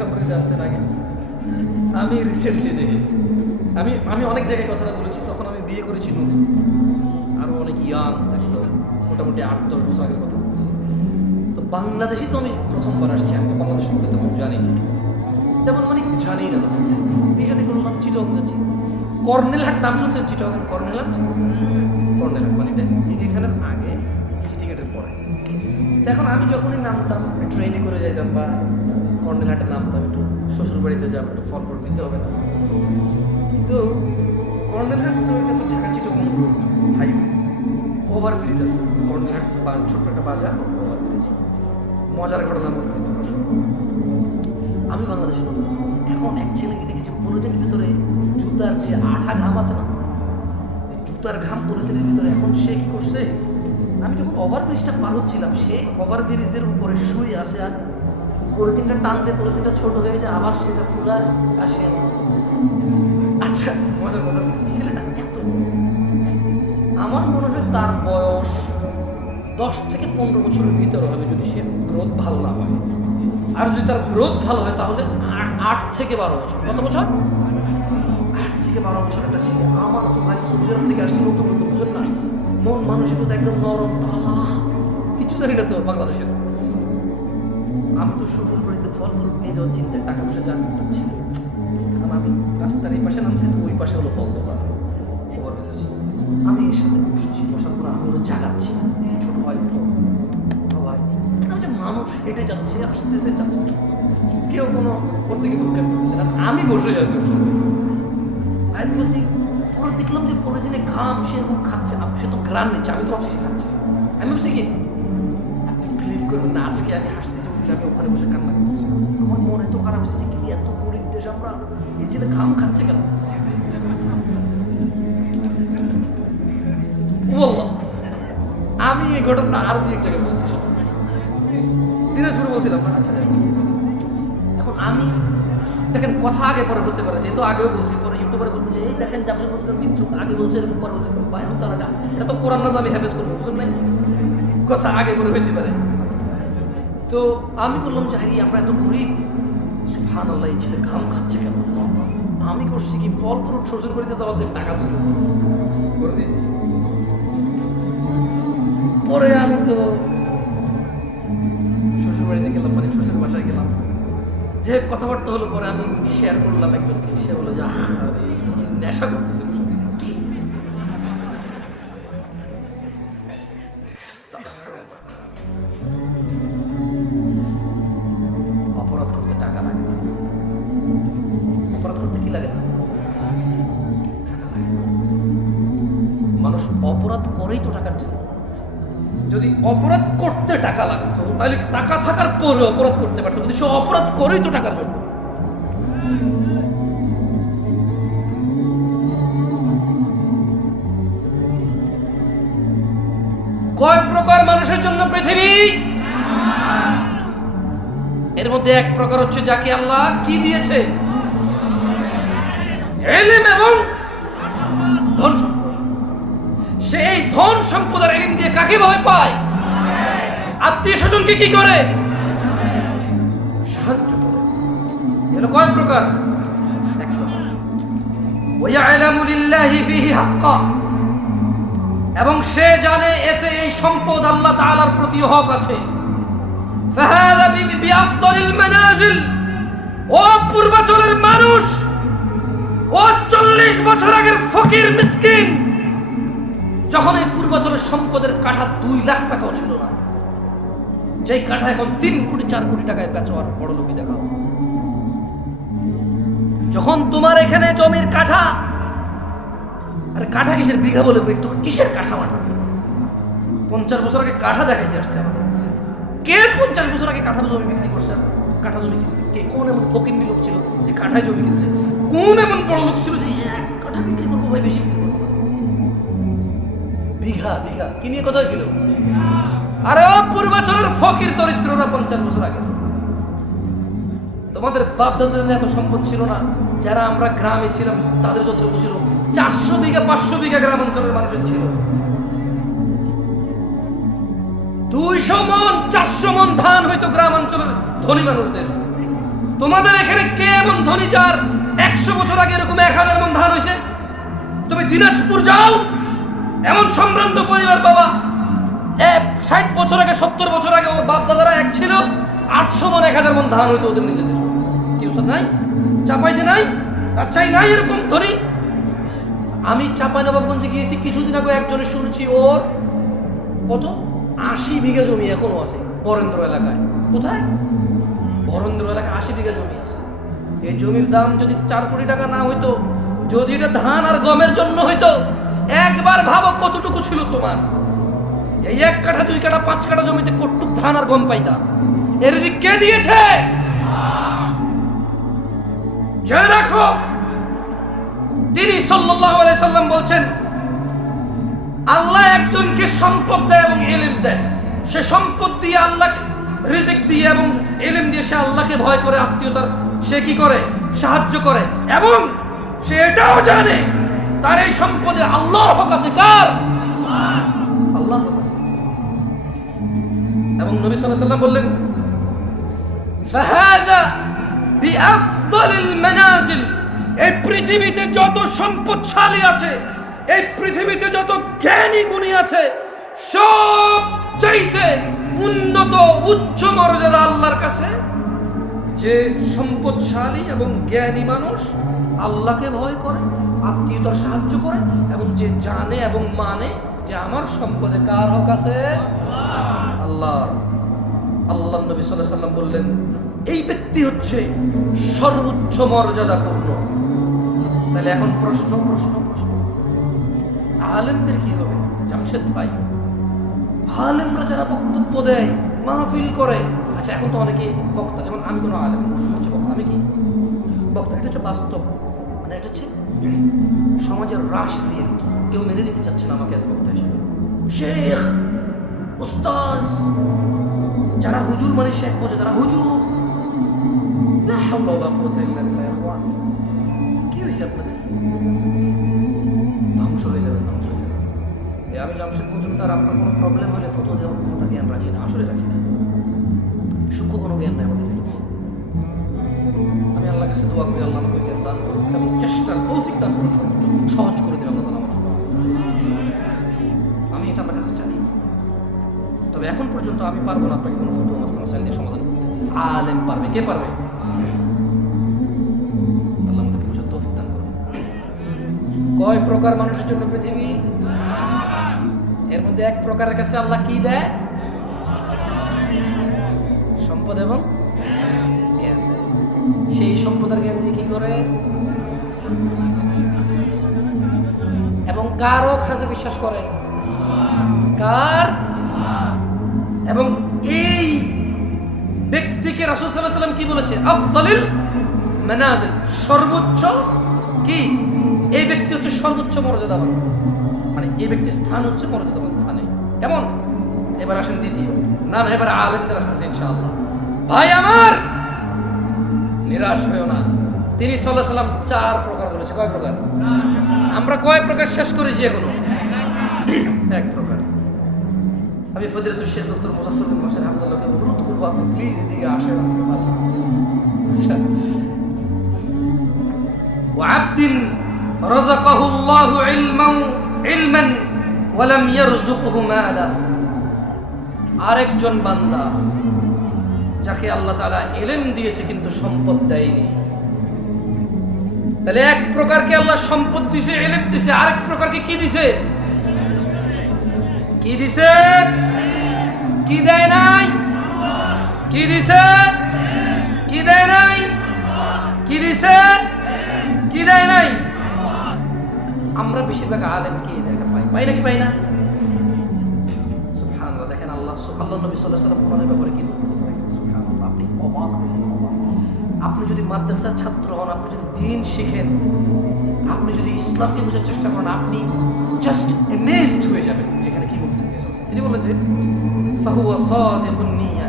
সম্পর্কে জানতেন আগে? আমি রিসেন্টলি দেখেছি। আমি অনেক জায়গায় কথাটা বলেছি, তখন আমি বিয়ে করেছি নতুন, আরও অনেক ইয়াং, একদম মোটামুটি 8-10 বছর আগের কথা বলতেছি। তো বাংলাদেশে তো আমি প্রথমবার আসছি, আমি তো বাংলাদেশ সম্পর্কে তেমন জানি না, তেমন মানে জানি না। তখন এই সাথে করলাম চিটগং যাচ্ছি, কর্নেলহাট নাম শুনছেন? চিটগং কর্নেলহাট মানে এখানের আগে সিটি গেটের পরে। তো এখন আমি যখনই নামতাম, ট্রেনে করে যাইতাম বা কর্নেলহাটে নামতাম, একটু শ্বশুর বাড়িতে যাবো, একটু ফল নিতে হবে না। তো কর্নেলহাট তো এটা তো Dhaka Chittagong road highway, overbridge আছে কর্নেলহাট, ছোট্ট একটা বাজার, ওভারব্রিজ। মজার ঘটনা বলছি। আমি বাংলাদেশে নতুন, এখন এক ছেলেকে দেখেছি পলিথিনের ভিতরে জুতার যে আঠা ঘাম আছে না, জুতার ঘাম পলিথিনের ভিতরে। এখন সে কি করছে, আমি যখন ওভারব্রিজটা পার হচ্ছিলাম, সে ওভারব্রিজের উপরে শুয়ে আছে, আর পলিথিনটা টান দিয়ে পলিথিনটা ছোট হয়ে যায়, আবার সেটা ফুলায় আর সে। আচ্ছা, মজার কথা, ছেলেটা এত, আমার মনে হয় তার বয়স 10 থেকে 15 বছরের ভিতরে হবে, যদি সে গ্রোথ ভালো না হয়। আর যদি তার গ্রোথ ভালো হয় তাহলে 8 থেকে 12 বছর। কত বছর? 8 থেকে 12 বছর একটা ছেলে। আমার তো ভাই সৌদি আরব থেকে আসছে, নতুন নতুন, বুঝুন না, মন মানসিকতা একদম নরম তাজা, কিছু জানি না তো বাংলাদেশের। আমি তো শ্বশুর বাড়িতে ফল নিয়ে যাওয়ার চিন্তায় টাকা পয়সা জানতে ছিল। এখন আমি রাস্তার এই পাশে নামছি, তো ওই পাশে হলো ফল দোকান, আমি এর সাথে বসছি, বসার পর আমি ওরা জাগাচ্ছি, ছোট ভাই উঠো ভাই। যে মানুষ হেঁটে যাচ্ছে, আসতেছে, যাচ্ছে, কেউ কোনো ওর দিকে ভূমিকা করতেছে না, আমি বসে যাচ্ছি ওর সাথে। আমি বলছি, পরে দেখলাম যে পলিথিনে ঘাম সেরকম খাচ্ছে, সে তো গ্রাম নিচ্ছে, আমি তো ভাবছি সে খাচ্ছে। আমি ভাবছি কি, আপনি বিলিভ করবেন না, আজকে আমি হাসতেছি, ওদিন আমি ওখানে বসে কান্না করতেছি। আমার মনে তো খারাপ হয়েছে যে কি এত গরিব দেশ আমরা, এই ছেলে ঘাম খাচ্ছে কেন? বললাম আমি এই ঘটনা আরো 2-1 জায়গায় বলছি, দিনাজপুরে বলছিলাম না। আচ্ছা, এখন আমি দেখেন, কথা আগে পরে হতে পারে, যেহেতু আগেও বলছি, পরে ইউটিউবারে বলবো যে এই দেখেন জামশেদ মজুমদার মৃত্যু, আগে বলছে এরকম, পরে বলছে ভাই এখন তারা এটা তো কোরআন না, আমি হেফেজ করবো, বুঝলেন নাই? কথা আগে পরে হইতে পারে। তো আমি বললাম যে হারি আমরা এত গরিব, সুবহানাল্লাহ, এই ছেলে ঘাম খাচ্ছে কেন? আমি করছি কি, ফল ফ্রুট শ্বশুর বাড়িতে যাওয়ার যে টাকা ছিল করে দিয়েছি। পরে আমি তো শ্বশুর বাড়িতে গেলাম, মানে শ্বশুর বাসায় গেলাম, যে কথাবার্তা হলো। পরে আমি শেয়ার করলাম একজনকে, সে বলে যে তুমি নেশা করতেছে। অপরাধ করতে টাকা লাগে না, অপরাধ করতে কি লাগে না, টাকা লাগে। যদি অপরাধ করতে টাকা লাগতো তাহলে টাকা থাকার পরে অপরাধ করতে পারতো, কিন্তু সে অপরাধ করেই তো টাকার জন্য। কয় প্রকার মানুষের জন্য পৃথিবী? এর মধ্যে এক প্রকার হচ্ছে যাকে আল্লাহ কি দিয়েছে? ইলম এবং ধন সম্পদ। সে এই ধন সম্পদ আর ইলম দিয়ে কাকে ভয় পায়? আত্মীয় স্বজনকে কি করে? সাহায্য করে। এর কয় প্রকার? এক প্রকার। ওয়ায়ালামু লিল্লাহি ফিহি হাক্কা, এবং সে জানে এতে এই সম্পদ আল্লাহ তাআলার প্রতি হক আছে। ফাহাদা বিআফদালিল মানাজিল, ও পূর্বাচলের মানুষ, ও 40 বছর আগের ফকির মিসকিন, যখন এই পূর্বাচলের সম্পদের কাঠা 2 লাখ টাকাও ছিল না, যেই কাঠা এখন 3 কোটি 4 কোটি টাকায় বেচো আর বড় লোকই দেখাও। যখন তোমার এখানে জমির কাঠা, আরে কাঠা কিসের বিঘা বলে তো কিসের কাঠা মাঠা? 50 বছর আগে কাঠা দেখাইতে আসছে আমাকে। কে 50 বছর আগে কাঠা জমি বিক্রি করছে, কাঠা জমি কিনছে? কে? কোন এমন ফকিন্নি লোক ছিল যে কাঠায় জমি কিনছে? কোন এমন বড় লোক ছিল যে এক কাঠা বিক্রি করবো ভাই, বেশি বিক্রি করবো? বিঘা বিঘা কি নিয়ে কথা হয়েছিল? আরে ও পূর্বাচলের ফকির দরিদ্ররা 50 বছর আগে। তোমাদের বাপ দাদাদের এত সম্পদ ছিল না। যারা আমরা গ্রামে ছিলাম তাদের যতটুকু ছিল 400 বিঘা 500 বিঘা গ্রাম অঞ্চলের মানুষের ছিল। 200 মন 400 মন ধান হয়তো গ্রাম অঞ্চলের ধনী মানুষদের। তোমাদের এখানে কে এমন ধনী যার 100 বছর আগে এরকম 1000 মন ধান হয়েছে? তুমি দিনাজপুর যাও, এমন সম্ভ্রান্ত পরিবার, বাবা 60 বছর আগে 70 বছর আগে ওর বাপ দাদারা এক ছিল, 800 মন 1000 মন ধান হইতো ওদের নিজেদের। কেউ সাথে নাই, চাপাইতে নাই, রাজশাহী নাই এরকম ধনী। আমি চাঁপাইনবাবগঞ্জে গিয়েছি কিছুদিন আগে, একজনের শুনেছি ওর কত 80 বিঘা জমি এখনো আছে বরেন্দ্র এলাকায়। কোথায়? বরেন্দ্র এলাকায় 80 বিঘা জমি আছে। এই জমির দাম যদি 4 কোটি টাকা না হইতো, যদি এটা ধান আর গমের জন্য হইতো, একবার ভাবো কতটুকু ছিল তোমার। এই 1 কাঠা 2 কাঠা 5 কাঠা জমিতে কতটুক ধান আর গম পাইতা? এর রিজিক কে দিয়েছে? জেনে রাখো, তিনি সাল্লাল্লাহু আলাইহি সাল্লাম বলছেন, আল্লাহ একজনকে সম্পদ দেয় এবং ইলম দেয়। সে সম্পদ দিয়ে আল্লাহকে রিজিক দিয়ে এবং ইলম দিয়ে সে আল্লাহকে ভয় করে, আত্মীয়তার সে কি করে? সাহায্য করে। এবং সে এটাও জানে তার এই সম্পদে আল্লাহর হক আছে। কার? আল্লাহর হক আছে। এবং নবী সাল্লাল্লাহু আলাইহি সাল্লাম বললেন, ফাহাদা বিআফদালিল মানাজিল, এই পৃথিবীতে যত সম্পদশালী আছে, এই পৃথিবীতে যত জ্ঞানী গুণী আছে, সবচাইতে উন্নত উচ্চ মর্যাদা আল্লাহর কাছে যে সম্পদশালী এবং জ্ঞানী মানুষ আল্লাহকে ভয় করে, আত্মীয়তার সাহায্য করে, এবং যে জানে এবং মানে যে আমার সম্পদে কার হক আছে? আল্লাহর। আল্লাহ নবী সাল্লাল্লাহু আলাইহি সাল্লাম বললেন, এই ব্যক্তি হচ্ছে সর্বোচ্চ মর্যাদাপূর্ণ। তাহলে এখন প্রশ্ন, আলেমদের কি হবে? জামশেদ ভাই, আলেমরা যারা বক্তব্য দেয়, মাহফিল করে, আচ্ছা এখন তো অনেকে বক্তা, যেমন আমি কোনো আলেম হচ্ছে বক্তা, আমি কি বক্তা? এটা হচ্ছে বাস্তব, মানে এটা হচ্ছে সমাজের রাশ দিয়ে কেউ মেনে নিতে চাচ্ছে না আমাকে বক্তা হিসেবে। শেখ, উস্তাজ, যারা হুজুর মানে শেখ বোঝে, তারা হুজুর। লা হাওলা ওয়ালা কুওয়াতা ইল্লা বিল্লাহ। ইখওয়ান, কি হয়েছে আপনাদের? ধ্বংস হয়ে যাবেন, ধ্বংস হয়ে যাবেন। আমি জামশেদ পর্যন্ত আর আপনার কোনো প্রবলেম হলে ফতোয়া দেওয়ার ক্ষমতা জ্ঞান রাখি না, আসলে রাখি না। সূক্ষ্ম কোনো জ্ঞান নেই আমার কাছে। আমি আল্লাহর কাছে দোয়া করি, আল্লাহ আমাকে জ্ঞান দান করুন এবং চেষ্টার তৌফিক দান করুন, সহজ করে দিন আল্লাহ তাআলা আমার জন্য। আমি এটা আপনার কাছে চাই। তবে এখন পর্যন্ত আমি পারবো না আপনাকে কোনো ফতোয়া মাসলা মাসাইল দিয়ে সমাধান করতে। আলেম পারবে। কে পারবে? আল্লাহ আমাদেরকে বুঝার তৌফিক দান করুন। কয় প্রকার মানুষের জন্য পৃথিবী? এর মধ্যে এক প্রকারের কাছে আল্লাহ কি দেয়? সম্পদ এবং জ্ঞান দেয়। সেই সম্পদের জ্ঞান দিয়ে কি করে? এবং কার হক আছে বিশ্বাস করে? কার? এবং এই ব্যক্তিকে রাসূল সাল্লাল্লাহু আলাইহি ওয়াসাল্লাম কি বলেছে? আফদালিল মানাজিল, সর্বোচ্চ কি? এই ব্যক্তি হচ্ছে সর্বোচ্চ মর্যাদাবান, মানে এই ব্যক্তির স্থান হচ্ছে মর্যাদাবান স্থানে। কেমন? এবার আসেন দ্বিতীয়, না এবার আলেমদের আসতেছে ইনশাআল্লাহ। ভাই আমার, নিরাশ হয়েও না। তিনি সাল্লাল্লাহু আলাইহি ওয়াসাল্লাম 4 প্রকার বলেছে। কয় প্রকার? আমরা কয় প্রকার শেষ করেছি এখনো? 1 প্রকার। আমি ফজিলাতুল শেখ ডক্টর মুজাফফর বিন মোহসেন হাফিজাহুল্লাহকে অনুরোধ করবো, আপনি প্লিজ এদিকে আসেন। আচ্ছা, ওয়া'আবদিন রাযাকাহুল্লাহু ইলমান ওয়া লাম ইয়ারযুকহু মালা, আরেকজন বান্দা যাকে আল্লাহ তাআলা ইলম দিয়েছে কিন্তু সম্পদ দেয়নি। তাহলে এক প্রকারকে আল্লাহ সম্পদ দিয়েছে, ইলম দিয়েছে, আরেক প্রকারকে কি দিয়েছে? কি দিছে? কি দেয় নাই? কি দিছে? কি দেয় নাই? কি দিছে? কি দেয় নাই? আমরা বেশিরভাগ আলেমকে দেখা পাই নাকি পাই না? সুবহানাল্লাহ। দেখেন আল্লাহ নবী সাল্লাল্লাহু আলাইহি ওয়াসাল্লাম ওনাদের ব্যাপারে কি বলতেছেন, সুবহানাল্লাহ। আপনি অবাক হবেন। আপনি যদি মাদ্রাসার ছাত্র হন, আপনি যদি দ্বীন শিখেন, আপনি যদি ইসলামকে বোঝার চেষ্টা করেন, আপনি জাস্ট অ্যামেজড হয়ে যাবেন। এখানে কি বলতেছেন? তিনি বললেন যে ফাহুয়া সাদিকুন নিয়া,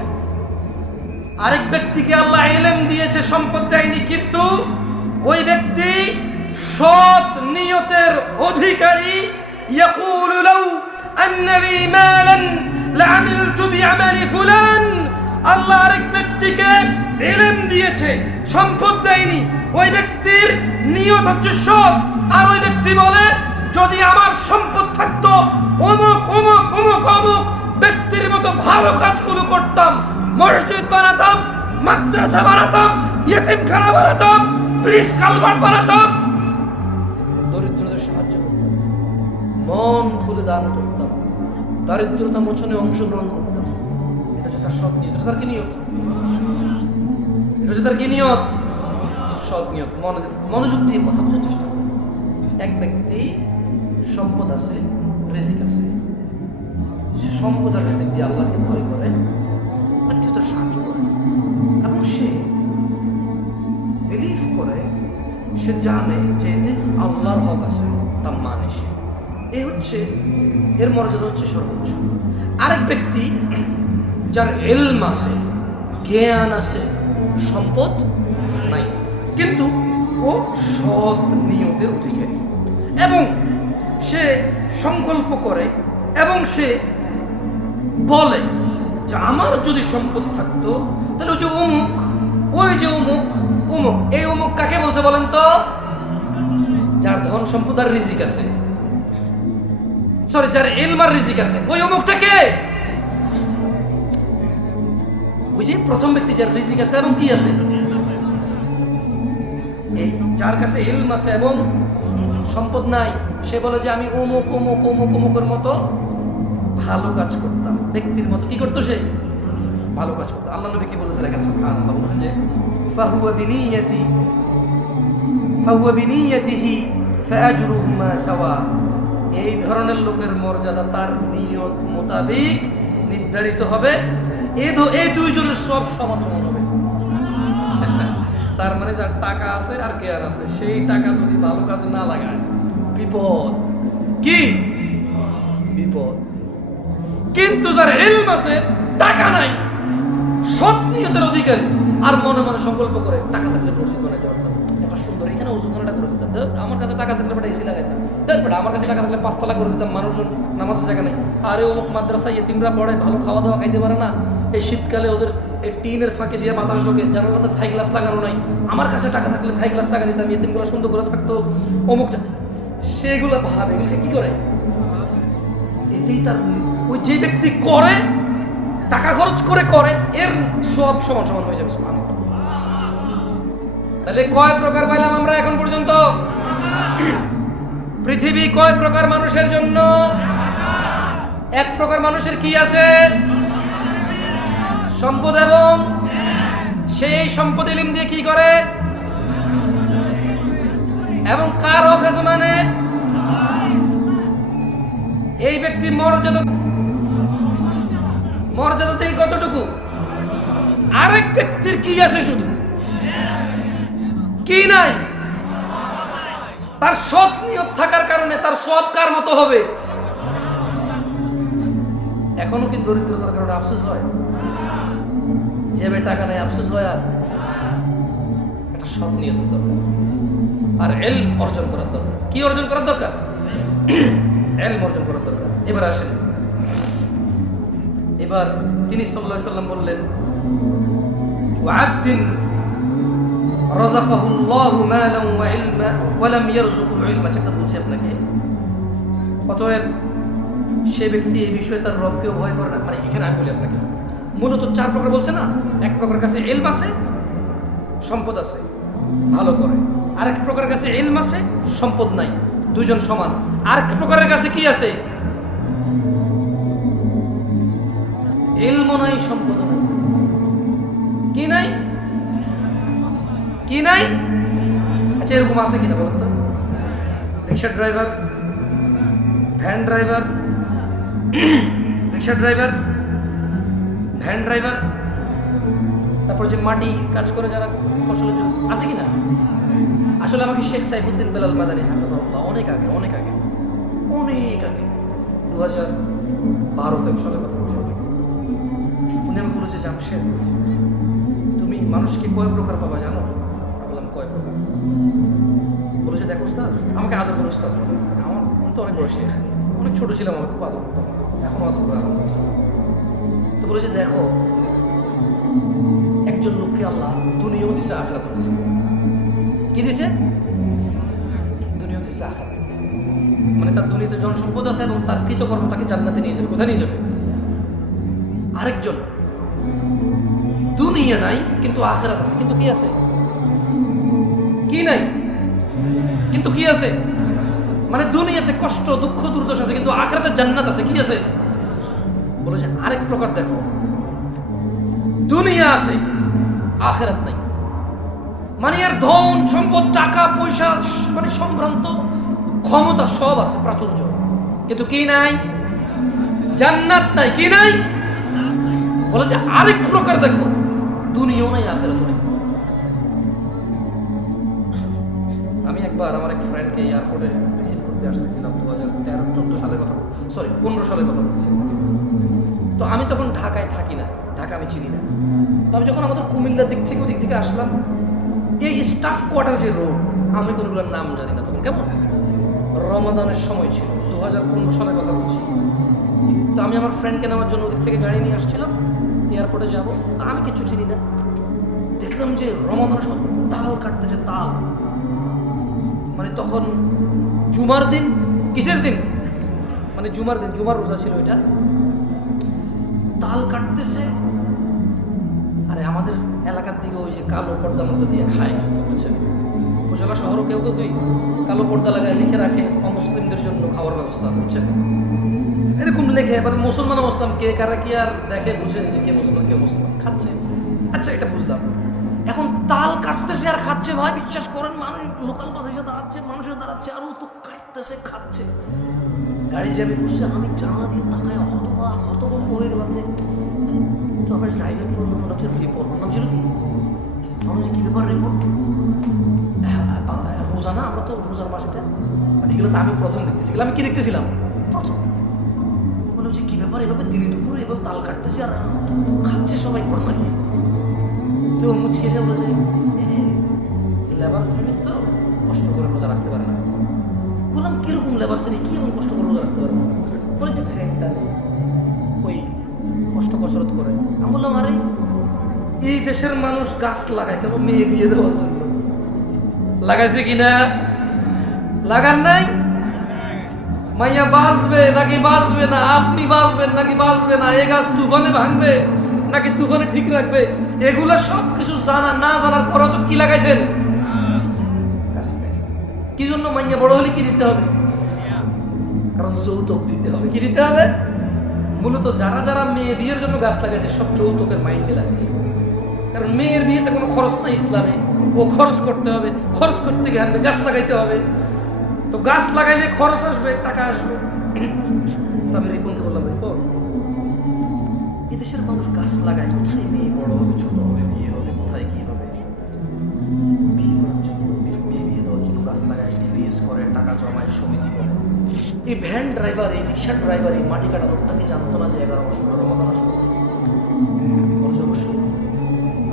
আরেক ব্যক্তিকে আল্লাহ ইলম দিয়েছে, সম্পদ দেয়নি, কিন্তু ওই ব্যক্তি সৎ নিয়তের অধিকারী। ইয়াকুলু লাউ আন্না লি মালান লাআমিলতু বিআমালি ফুলান, আল্লাহ আরেক ব্যক্তিকে ইলম দিয়েছে, সম্পদ দেয়নি, ওই ব্যক্তির নিয়ত হচ্ছে সৎ। আর ওই ব্যক্তি বলে, যদি আমার সম্পদ থাকতো অমুক অমুক অমুক অমুক ব্যক্তির মতো ভালো কাজগুলো করতাম, মসজিদ বানাতাম, মাদ্রাসা বানাতাম, ইয়েতিমখানা বানাতাম, ব্রিজ কালভার্ট বানাতাম, দরিদ্রদের সাহায্য করতাম, মন খুলে দান করতাম, দারিদ্রতা মোচনে অংশগ্রহণ করতাম। এটা হচ্ছে তার সৎ নিয়ত। এটা তার কি নিয়ত? এটা হচ্ছে তার কি নিয়ত? সৎ নিয়ত। মনোযোগ দিয়ে কথা বোঝার চেষ্টা করুন। এক ব্যক্তি সম্পদ আছে, রিজিক আছে, সম্পদ আর রিজিক দিয়ে আল্লাহকে ভয় করে, আত্মীয়তার সাহায্য করে, এবং সে বিলিভ করে, সে জানে যে এতে আল্লাহর হক আছে, তা মানে সে। এই হচ্ছে এর মর্যাদা হচ্ছে সর্বোচ্চ। আরেক ব্যক্তি যার ইলম আছে, জ্ঞান আছে, সম্পদ নাই, কিন্তু ও সৎ নিয়তের অধিকারী, এবং সে সংকল্প করে এবং সে বলে যে আমার যদি সম্পদ থাকতো তাহলে ওই যে অমুক, ওই যে অমুক অমুক। এই অমুক কাকে বলছে বলেন তো? যার ধন সম্পদ আর রিজিক আছে, সরি, যার ইলম আর রিজিক আছে, ওই অমুকটাকে ওই যে প্রথম ব্যক্তি যার রিজিক আছে এবং কি আছে, এই যার কাছে ইলম আছে এবং সম্পদ নাই, সে বলে যে আমি অমুক অমুক অমুক অমুকের মতো ভালো কাজ করতাম। ব্যক্তির মতো কি করতো? সে ভালো কাজ করতো। আল্লাহ নবী কি বলেছেন দেখেন, সুবহানাল্লাহ, বলেছেন যে ফাহুয়া বিনিয়াতিহি ফাআজরুহুমা সাওয়া, এই ধরনের লোকের মর্যাদা তার নিয়ত মোতাবেক নির্ধারিত হবে, এই দুইজনের সব সমান সমান হবে। তার মানে যার টাকা আছে আর জ্ঞান আছে, সেই টাকা যদি ভালো কাজে না লাগায় বিপদ। কি বিপদ? কিন্তু যার ইলম আছে, টাকা নাই, সৎ নিয়তের অধিকারী, আর মনে মনে সংকল্প করে টাকা থাকলে মসজিদ বানাইতে পারতাম, একটা সুন্দর এখানে ওযুখানাটা করে দিতাম, আমার কাছে টাকা থাকলে বেটা এসি লাগাইতাম, আমার কাছে টাকা থাকলে 5 তলা করে দিতাম, মানুষজন নামাজের জায়গা নেই, আরে অমুক মাদ্রাসা ইয়েতিমরা পড়ে, ভালো খাওয়া দাওয়া খাইতে পারে না, এই শীতকালে ওদের এই টিনের ফাঁকে দিয়ে বাতাস ঢোকে, জানালাতে থাই গ্লাস লাগানো নাই, আমার কাছে টাকা থাকলে থাই গ্লাস লাগা দিতাম, ইয়েতিমগুলো সুন্দর করে থাকতো, অমুকটা। সেগুলো ভাবে, এগুলো সে কি করে? এতেই তার ওই যে ব্যক্তি করে, টাকা খরচ করে এর সব সমান সমান হয়ে যাবে। সুবহানাল্লাহ। তাহলে কয় প্রকার পাইলাম আমরা এখন পর্যন্ত? পৃথিবী কয় প্রকার মানুষের জন্য? 1 প্রকার মানুষের কি আছে? সম্পদ, এবং সেই সম্পদ ইলম দিয়ে কি করে, এবং কার হক আছে, মানে এই ব্যক্তি মর্যাদাতে কতটুকু? আরেক ব্যক্তির কি আছে, শুধু কি নাই? তার সৎ নিয়ত থাকার কারণে তার সব কার মতো হবে? এখনো কি দরিদ্রতার কারণে আফসোস হয়? জেবে টাকা নেই আফসোস হয়? আর একটা সৎ নিয়তের দরকার, আর ইলম অর্জন করার দরকার। কি অর্জন করার দরকার? ইলম অর্জন করার দরকার। এবার আসেন, এবার তিনি সাল্লাল্লাহু আলাইহি ওয়াসাল্লাম বললেন, ওয়া'আবদিন রাযাকাহুল্লাহু মালান ওয়া ইলমা ওয়া লাম ইয়ারযুকহু ইলমা। যেটা বলছি আপনাকে, অতএব সে ব্যক্তি এই বিষয়ে তার রবকেও ভয় করে না। মানে এখানে আমি বলি আপনাকে, মূলত 4 প্রকার বলছে না। এক প্রকার কাছে ইলম আছে, সম্পদ আছে, ভালো করে। আরেক প্রকারের কাছে ইলম আছে, সম্পদ নাই, দুইজন সমান। আরেক প্রকারের কাছে কি আছে? ইলম নাই, সম্পদ নাই। কি নাই? কি নাই? আচ্ছা, এরকম আছে কিনা বলেন তো? রিক্সা ড্রাইভার, ভ্যান ড্রাইভার, রিক্সা ড্রাইভার, ভ্যান ড্রাইভার, তারপর যে মাটি কাজ করে যারা ফসলের জন্য, আছে কিনা? আসলে আমাকে শেখ সাইফুদ্দিন বেলাল মাদানী হাফিজাহুল্লাহ অনেক আগে 2012 সালের কথা বলছি, উনি আমাকে বলেছে, জামশেদ তুমি মানুষকে কয় প্রকার পাবা জানো? বললাম কয় প্রকার? বলেছে, দেখো উস্তাদ, আমাকে আদর করে উস্তাদ বলে। আমার তো অনেক বড় শেখ, অনেক ছোট ছিলাম, আমি খুব আদর করতাম, এখনো আদর করে আনন্দ। তো বলেছে, দেখো একজন লোককে আল্লাহ দুনিয়াও দিছে, আখিরাতও দিছে। কি দিছে? দুনিয়াও দিছে, আখিরাত দিছে। মানে তার দুনিয়াতে জনসম্পদ আছে এবং তার কৃতকর্ম তাকে জান্নাতে নিয়ে যাবে। কোথায় নিয়ে যাবে? আরেকজন দুনিয়া নাই কিন্তু আখিরাত আছে, কিন্তু কি আছে? কি নাই কিন্তু কি আছে? মানে দুনিয়াতে কষ্ট, দুঃখ, দুর্দশা আছে, কিন্তু আখিরাতে জান্নাত আছে। কি আছে? বলে যে আরেক প্রকার দেখো, দুনিয়া আছে, আখিরাত নাই। মানে এর ধন সম্পদ, টাকা পয়সা, মানে সম্ভ্রান্ত ক্ষমতা সব আছে, প্রাচুর্য, কিন্তু কি নাই? জান্নাত নাই। কি নাই? বলে যে আরেক প্রকার দেখো, দুনিয়াও নাই, আখিরাতও নাই। আমি একবার আমার এক ফ্রেন্ডকে এয়ারপোর্টে রিসিভ করতে আসতেছিলাম, 2013-14 সালের কথা, সরি 15 সালের কথা বলতেছিলাম। তো আমি তখন ঢাকায় থাকি না, ঢাকা আমি চিনি না। তো আমি যখন আমাদের কুমিল্লার দিক থেকে ওদিক থেকে আসলাম, এই স্টাফ কোয়ার্টার যে রোড, আমি কোনগুলোর নাম জানি না তখন। কেমন রমাদানের সময় ছিল, 2015 সালের কথা বলছি। তো আমি আমার ফ্রেন্ডকে নেওয়ার জন্য ওদিক থেকে গাড়ি নিয়ে আসছিলাম, এয়ারপোর্টে যাবো। আমি কিছু চিনি না, দেখলাম যে রমাদানের সময় তাল কাটতেছে, তাল। মানে তখন জুমার দিন, কিসের দিন? মানে জুমার দিন, জুমার রোজা ছিল এটা। তাল কাটতেছে। আরে আমাদের এলাকার দিকে ওই যে কালো পর্দা মর্দা দিয়ে খায়, বুঝছেন? উপজেলা শহরও কেউ কেউ কালো পর্দা লাগায় লিখে রাখে অমুসলিমদের জন্য খাওয়ার ব্যবস্থা আছে, বুঝছেন? এরকম লেখে। এবার মুসলমান মুসলিম কে কারা কি আর দেখে, বুঝে যে কে মুসলমান কে মুসলমান, খাচ্ছে। আচ্ছা, এটা বুঝলাম। এখন তাল কাটতেছে আর খাচ্ছে, ভাই বিশ্বাস করেন, মানুষ লোকাল বাস এসে দাঁড়াচ্ছে, মানুষের দাঁড়াচ্ছে, আর ও তো কাটতেছে, খাচ্ছে। গাড়ি যাবে বসে, আমি জানা দিয়ে তাকায় হতভম্ব হয়ে গেলাম যে, তো আমার ড্রাইভারকে বললাম, মনে হচ্ছে রিপোর্ট, বললাম ছিল কি? আমার যে কি ব্যাপার রিপোর্ট? রোজা না, আমরা তো রোজার মাসেটা, মানে এগুলো তো আমি প্রথম দেখতেছিলাম। আমি কি দেখতেছিলাম? প্রথম। মনে হচ্ছে কি ব্যাপার, এভাবে দিনে দুপুরে এভাবে তাল কাটতেছে আর খাচ্ছে সবাই, ঘটনা কি? তো মুচকে এসে বলে যে লেবার শ্রেণীর তো কষ্ট করে রোজা রাখতে পারে না। বললাম কিরকম লেবার শ্রেণী, কি এমন কষ্ট করে রোজা রাখতে পারে না? বলে যে ভ্যানটা নেই, ওই কষ্ট কসরত করে। আমি বললাম, আরে এই দেশের মানুষ গাছ লাগায় কেন? মেয়ে বিয়ে দেওয়ার জন্য। লাগাইছে কিনা? লাগান নাই? মাইয়া বাঁচবে নাকি বাঁচবে না, আপনি বাঁচবেন নাকি বাঁচবে না, এ গাছ তুফানে ভাঙবে নাকি তুফানে ঠিক রাখবে, এগুলা সব কিছু জানা না জানার পরেও তো কি লাগাইছেন? কি জন্য? মাইয়া বড় হলে কি দিতে হবে? কারণ যৌতুক দিতে হবে। কি দিতে হবে? মূলত যারা যারা মেয়ে বিয়ের জন্য গাছ লাগাইছে সব যৌতুকের মাইন্ডে লাগাইছে। কারণ মেয়ের বিয়েতে কোনো খরচ নাই ইসলামে, ও খরচ করতে হবে, খরচ করতে গিয়ে আনবে, গাছ লাগাইতে হবে। তো গাছ লাগাইলে খরচ আসবে, টাকা আসবে। আমি রিপনকে বললাম, রিপন এদেশের মানুষ গাছ লাগায়, কোথায় মেয়ে বড় হবে, ছোট হবে, বিয়ে হবে, কোথায় কি হবে, বিয়ে করার জন্য, মেয়ে বিয়ে দেওয়ার জন্য গাছ লাগায়, ডিপিএস করে, টাকা জমায়, সমিতি করে। এই ভ্যান ড্রাইভার, এই রিক্সার ড্রাইভার, এই মাটি কাটা লোকটা কি জানতো না যে 11 মাস পরে রমাদান আসবে? অবশ্যই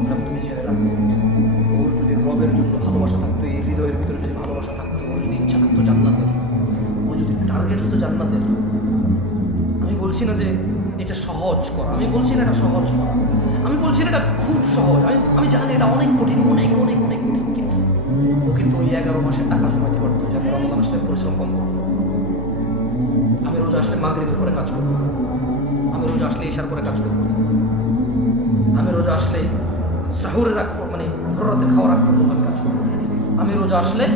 আমরা, তুমি জেনে রাখো, ওর যদি রবের জন্য ভালোবাসা থাকতো, এই হৃদয়ের ভিতরে যদি ভালোবাসা থাকতো, ওর যদি ইচ্ছা থাকতো জান্নাতের, ও যদি টার্গেট হতো জান্নাতের, আমি বলছি না যে এটা সহজ করা, আমি বলছি না এটা সহজ করা, আমি বলছি না এটা খুব সহজ, আমি জানি এটা অনেক কঠিন, অনেক অনেক অনেক কঠিন, কিন্তু ও কিন্তু ওই 11 মাসের টাকা জমাইতে পারতো যে আমি রমজান আসলে পরিশ্রম কম করবো, আমি রোজা আসলে মাগরিবের পরে কাজ করবো, আমি রোজা আসলে ইশার পরে কাজ করবো, আমি রোজা আসলে সাহুরের আগ মানে ভোর রাতে খাওয়ার আগ পর্যন্ত আমি কাজ করবো, আমি রোজা আসলে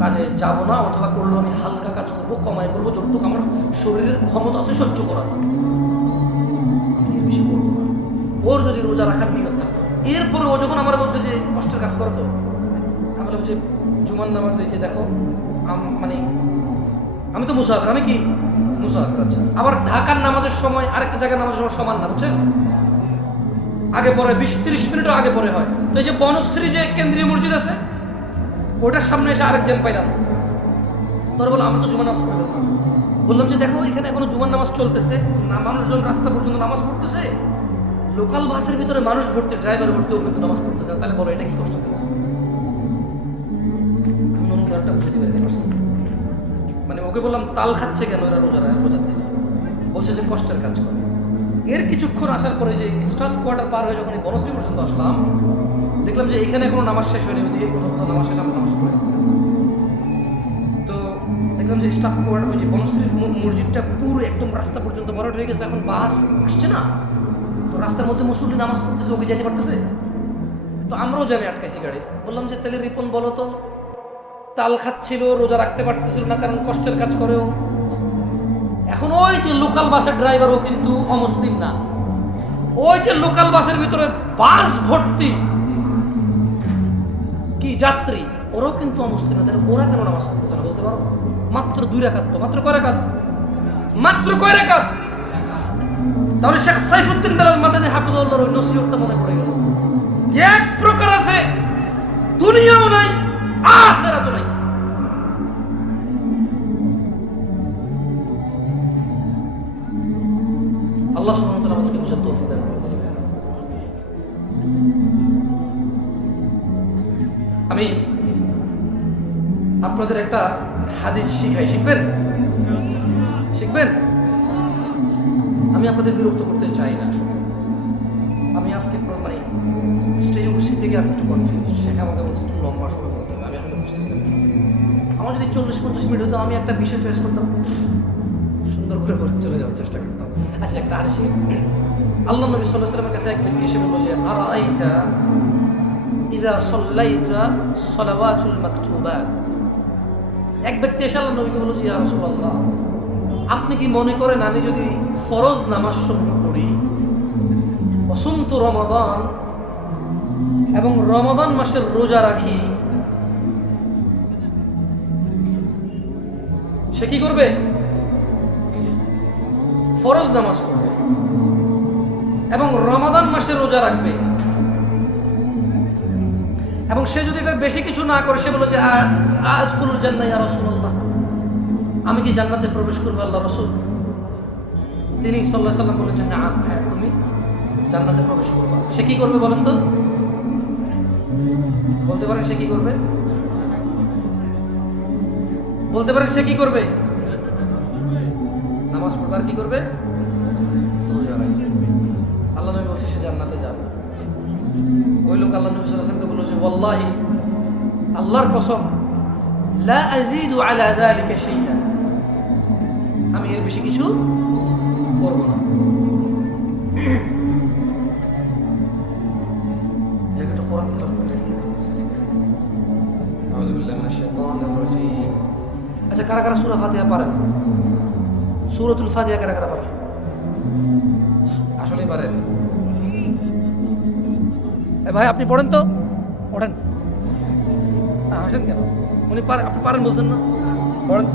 কাজে যাব না, অথবা করলেও আমি হালকা কাজ করবো, কমাই করবো, যতটুকু আমার শরীরের ক্ষমতা আছে সহ্য করার, আমি এর বেশি করবো না। ওর যদি রোজা রাখার নিয়ত থাকতো, এরপরে ও যখন আমার বলছে যে কষ্টের কাজ করতো, আমি বলছি জুমার নামাজ, এই যে দেখো মানে আমি তো মুসাফির, আমি কি মুসাফির, আচ্ছা, আবার ঢাকার নামাজের সময় আরেকটা জায়গায় নামাজের সময় সমান না, বুঝছেন, আগে পরে 20-30 মিনিটও আগে পরে হয়। তো এই যে বনশ্রী যে কেন্দ্রীয় মসজিদ আছে, ওটার সামনে এসে আরেকজন পাইলাম, তোর বলো আমরা তো জুমার নামাজ পড়ে গেলাম, বললাম যে দেখো এখানে এখনো জুমার নামাজ চলতেছে না, মানুষজন রাস্তা পর্যন্ত নামাজ পড়তেছে, লোকাল বাসের ভিতরে মানুষ ভর্তি, ড্রাইভার ভর্তিও কিন্তু নামাজ পড়তেছে না, তাহলে বলো এটা কি কষ্ট হয়েছে? আমি অনুদারটা বুঝে দিবেন, মানে ওকে বললাম তাল খাচ্ছে কেন এরা রোজার দিনে, বলছে যে কষ্টের কাজ করে। এর কিছুক্ষণ আসার পরে যে স্টাফ কোয়ার্টার পার হয়ে যখন এই বনশ্রী পর্যন্ত আসলাম, দেখলাম যে এখানে এখনো নামাজ শেষ হয়নি, ওইদিকে কোথাও কোথাও নামাজ শেষ, আমরা নামাজ পড়ে গেছি। তো দেখলাম যে স্টাফ কোয়ার্টার, ওই যে বনশ্রীর মসজিদটা পুরো একদম রাস্তা পর্যন্ত ভরাট হয়ে গেছে, এখন বাস আসছে না, তো রাস্তার মধ্যে মুসল্লি নামাজ পড়তেছে, ওকে যেতে পারতেছে, তো আমরাও যাবে আটকাইছি গাড়ি। বললাম যে তাহলে রিপন বলো তো, তাল খাচ্ছিল, রোজা রাখতে পারতেছিল না কারণ কষ্টের কাজ করেও। এখন ওই যে লোকাল বাসের ড্রাইভার, ও কিন্তু অমুসলিম না, ওই যে লোকাল বাসের ভিতরে বাস ভর্তি কি যাত্রী, ওরাও কিন্তু অমুসলিম না, তাহলে ওরা কেন নামাজ পড়তেছে না বলতে পারো? মাত্র 2 রাকাত, তো মাত্র কয় রাকাত, মাত্র কয় রাকাত। তাহলে শেখ সাইফুদ্দিন বেলাল মাদানী হাফিজাহুল্লাহর ওই নসিহতটা মনে পড়ে গেল যে এক প্রকার আছে, দুনিয়াও নাই আখিরাতও নাই। আল্লাহ সুবহানাহু ওয়া তাআলা আমাদেরকে বুঝার তৌফিক দান করুন। আমি আপনাদের একটা হাদিস শিখাই, শিখবেন? শিখবেন? আমি আপনাদের বিরক্ত করতে চাই না, আমি আজকে মানে স্টেজে উঠছি থেকে আমি একটু কনফিউজ, শেখা আমাকে বলছে একটু লম্বা সময় বলতে হবে, আমি এখন বুঝতেছি না। আমার যদি 40-50 মিনিট হতো, আমি একটা বিষয় চয়েস করতাম, সুন্দর করে চলে যাওয়ার চেষ্টা করতাম। আচ্ছা, একটা হাদিস আল্লাহ নবী সাল্লাল্লাহু আলাইহি ওয়াসাল্লামের কাছে এক ব্যক্তি এসে বলল যে আরাআইতা ইযা সাল্লাইতা সালাওয়াতুল মাকতুবাত। এক ব্যক্তি এসে আল্লাহ নবীকে বলল যে ইয়া রাসূলুল্লাহ, আপনি কি মনে করেন আমি যদি ফরজ নামাজ সমূহ পড়ি, ওয়াসুমতু রমাদান, এবং রমাদান মাসের রোজা রাখি, সে কি করবে? ফরজ নামাজ পড়বে এবং রমাদান মাসে রোজা রাখবে, এবং সে যদি এটা বেশি কিছু না করে, সে বলে যে আদখুলুল জান্নাহ ইয়া রাসূলুল্লাহ, আমি কি জান্নাতে প্রবেশ করবো আল্লাহ রাসূল? তিনি সাল্লাল্লাহু আলাইহি ওয়াসাল্লাম বলেছেন না, হ্যাঁ তুমি জান্নাতে প্রবেশ করবা। সে কি করবে বলেন তো? বলতে পারেন সে কি করবে? বলতে পারেন সে কি করবে? নামাজ পড়বে আর কি করবে? রোজা রাখবে। আল্লাহ নবী বলছে সে জান্নাতে যাবে। ওই লোক আল্লাহ নবী সাল্লাল্লাহু আলাইহি ওয়াসাল্লামকে বলল যে ওয়াল্লাহি, আল্লাহর কসম, লা আযীদু আলা যালিকা শাইআ, আমি এর বেশি কিছু করব না। একটা কোরআন তেলাওয়াত করে আউযু বিল্লাহি মিনাশ শাইতানির রাজীম। আচ্ছা, কারা কারা সূরা ফাতিহা পারেন? সূরাতুল ফাতিহা কারা কারা পারেন? আসলেই পারেন? ভাই আপনি পড়েন তো, পড়েন। হাসেন কেন? উনি পারেন, আপনি পারেন বলছেন না? পড়েন।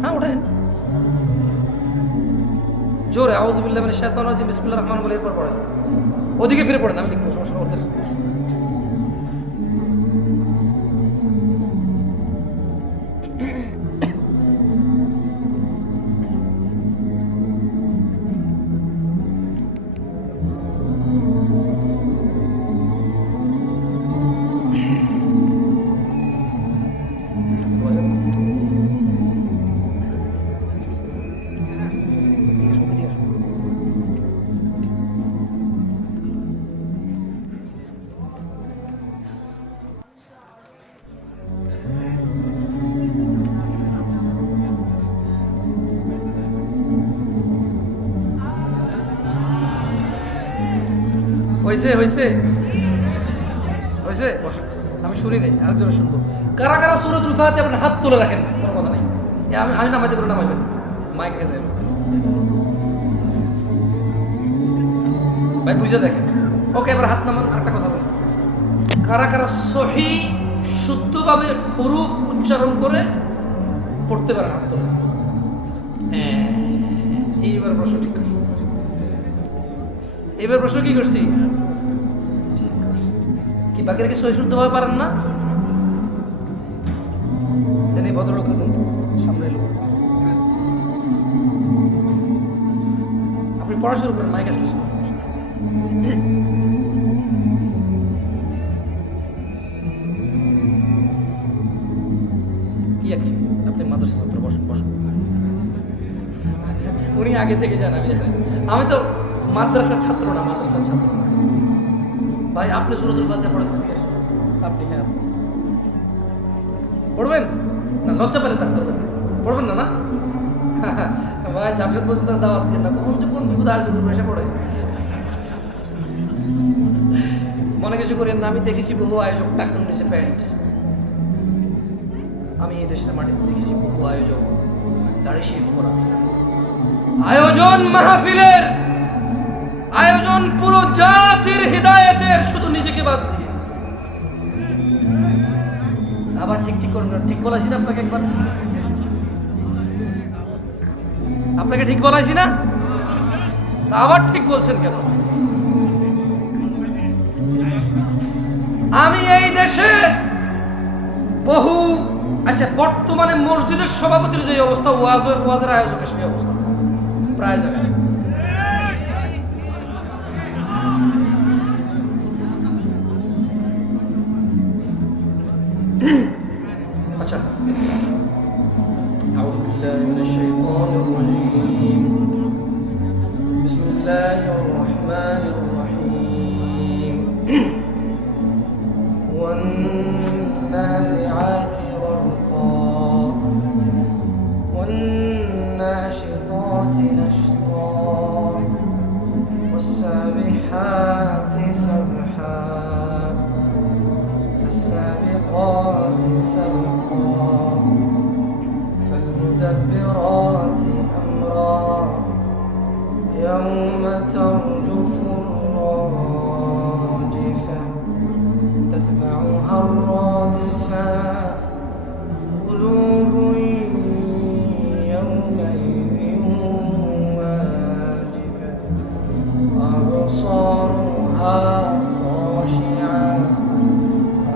হ্যাঁ ওঠেন। জোরে আউযু বিল্লাহি মিনাশ শাইতানির রাজিম বিসমিল্লাহির রহমানির রহিম বলে এরপর পড়েন। ওদিকে ফিরে পড়েন, আমি দেখবো সমস্যা ওদের। হয়েছে হয়েছে হয়েছে, বসে আমি শুনি নাই, আরেকজন শুনবো। কারা কারা সূরাতুল ফাতিহা আপনার হাত তুলে রাখেন, কোনো কথা নাই। আমি নামাইতে করে নামাইবেন, মাইক কাছে ভাই বুঝে দেখেন। ওকে, এবার হাত নামান। আরেকটা কথা বলি, কারা কারা সহি শুদ্ধভাবে হুরুফ উচ্চারণ করে পড়তে পারেন, হাত তোলেন। হ্যাঁ, এইবার প্রশ্ন ঠিক করছি, এবার প্রশ্ন কি করছি, কি বাকিরা কি সহি শুদ্ধভাবে পারেন না? দেন এই ভদ্রলোক দেখুন সামনে এলো, আপনি পড়া শুরু করেন, মাইক আসলে আপনি মাদ্রাসা ছাত্র, বসুন বসুন। উনি আগে থেকে জান, আমি জানি, আমি তো মাদ্রাসার ছাত্র না, মাদ্রাসার ছাত্র না ভাই। আপনি সূরাতুল ফাতিহা পড়েন, ঠিক আছে? আপনি হ্যাঁ পড়বেন না, লজ্জা পেলে থাকতে হবে, পড়বেন না? না ভাই, জামশেদ পর্যন্ত দাওয়াত দিয়ে না, কখন যে কোন বিপদ আয়োজন করবো এসে পড়ে। মনে কিছু করেন না, আমি দেখেছি বহু আয়োজক টাকুন নিচে প্যান্ট। আমি এই দেশের মাটিতে দেখেছি বহু আয়োজক দাড়ি শেভ করা। আয়োজন মাহফিলের আয়োজন পুরো জাতির হিদায়াতের, শুধু নিজেকে বাদ দিয়ে। আবার ঠিক ঠিক করুন, ঠিক বলাইছি না আপনাকে? একবার আপনাকে ঠিক বলাইছি না? আবার ঠিক বলছেন কেন? আমি এই দেশে বহু, আচ্ছা, বর্তমানে মসজিদের সভাপতির যে অবস্থা, ওয়াজের আয়োজকের সেই অবস্থা প্রায় জায়গায়। আচ্ছা, আউযু বিল্লাহি মিনাশ শাইতানির রাজীম, বিসমিল্লাহির রহমানির রহিম। ওয়ান নাজিআতি গরকা ওয়ান নাশিতাতি নাশতা ওয়াস-সাবিহাতি সাবহা فالسابقات سبقا فالمدبرات أمرا يوم ترجف الراجفة تتبعها الرادفة قلوب يومئذ واجفة أبصارها خاشعة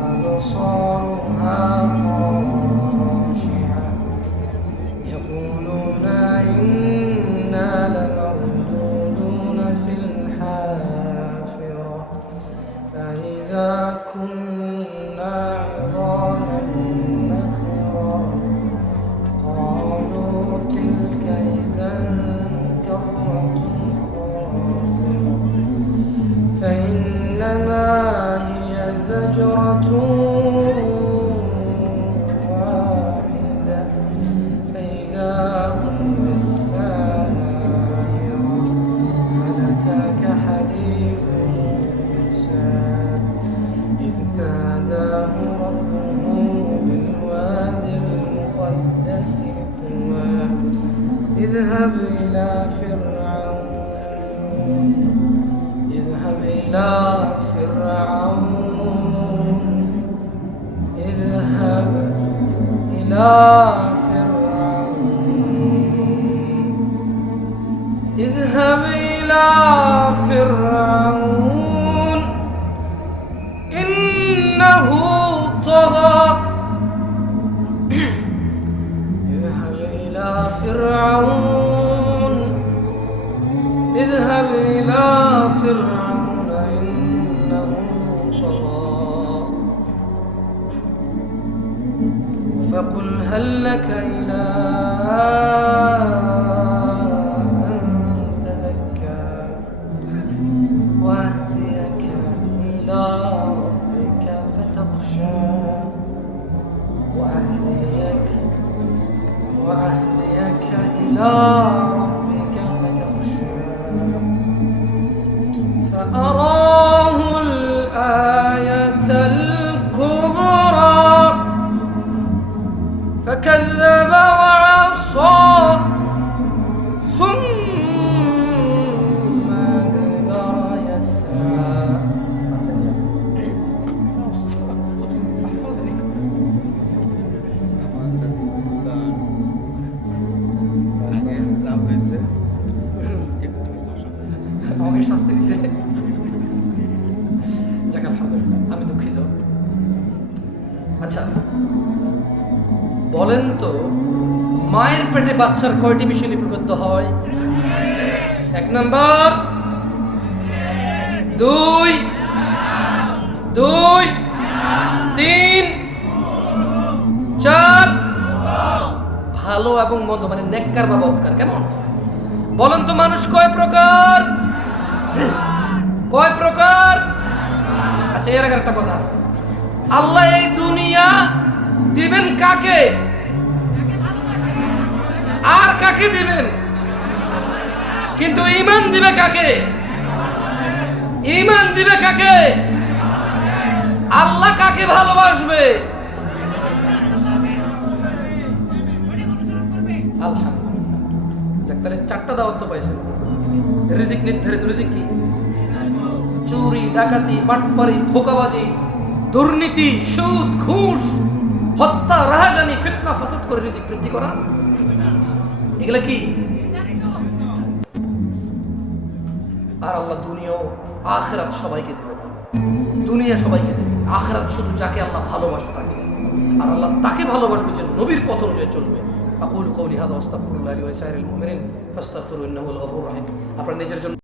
أبصارها خاشعة يقولون إنا لمردودون في الحافرة فإذا كنا عظاما نخرة قالوا تلك إذا كرة خاسرة فإنما هي زجرة واحدة فإذا هم بالساهرة هل أتاك حديث موسى إذ ناداه ربه بالوادي المقدس طوى اذهب إلى فرعون اذهب إلى فرعون اذهب إلى فرعون اذهب اذهب إلى فرعون إنه طغى فقل هل لك إلى أن تزكى وأهديك إلى ربك فتخشى وأهديك إلى ربك فتخشى فأراه الآية الكبرى فكذب وعصى ثم أدبر يسعى আমাকে শাস্তি দিছে যাক আলহামদুলিল্লাহ, আমি দুঃখিত। আচ্ছা বলেন তো, মায়ের পেটে বাচ্চার কয়টি বিষয় লিপিবদ্ধ হয়? 1 নাম্বার, 2, 3, 4। ভালো এবং মন্দ মানে নেককার বা বদকার। কেমন বলেন তো, মানুষ কয় প্রকার? কয় প্রকার? আচ্ছা এর আগে একটা কথা আছে, আল্লাহ এই দুনিয়া দিবেন কাকে আর কাকে দিবেন, কিন্তু ঈমান দিবে কাকে? ঈমান দিবে কাকে? আল্লাহ কাকে ভালোবাসবে? আলহামদুলিল্লাহ। তাহলে 4টা দাওয়াত তো পাইছেন। রিজিক নির্ধারিত। রিজিক কি? চুরি, ডাকাতি, বাটপারি, ধোঁকাবাজি, দুর্নীতি, সুদ, ঘুষ, হত্যা, রাহাজানি, ফিতনা, ফাসাদ করে রিজিক বৃদ্ধি করা, এগুলা কি? আর আল্লাহ দুনিয়া আখিরাত সবাইকে দেবে না। দুনিয়া সবাইকে দেবে, আখিরাত শুধু যাকে আল্লাহ ভালোবাসে তাকে দেবে। আর আল্লাহ তাকে ভালোবাসবে যে নবীর পথ অনুযায়ী চলবে। আকুলু কওলি হাযা ওয়াস্তাগফিরুল্লাহ লি ওয়া লিসাইরিল মুমিনিন ফাস্তাগফিরু ইন্নাহু আল গফুরুর রহিম। আপনার নিজের জন্য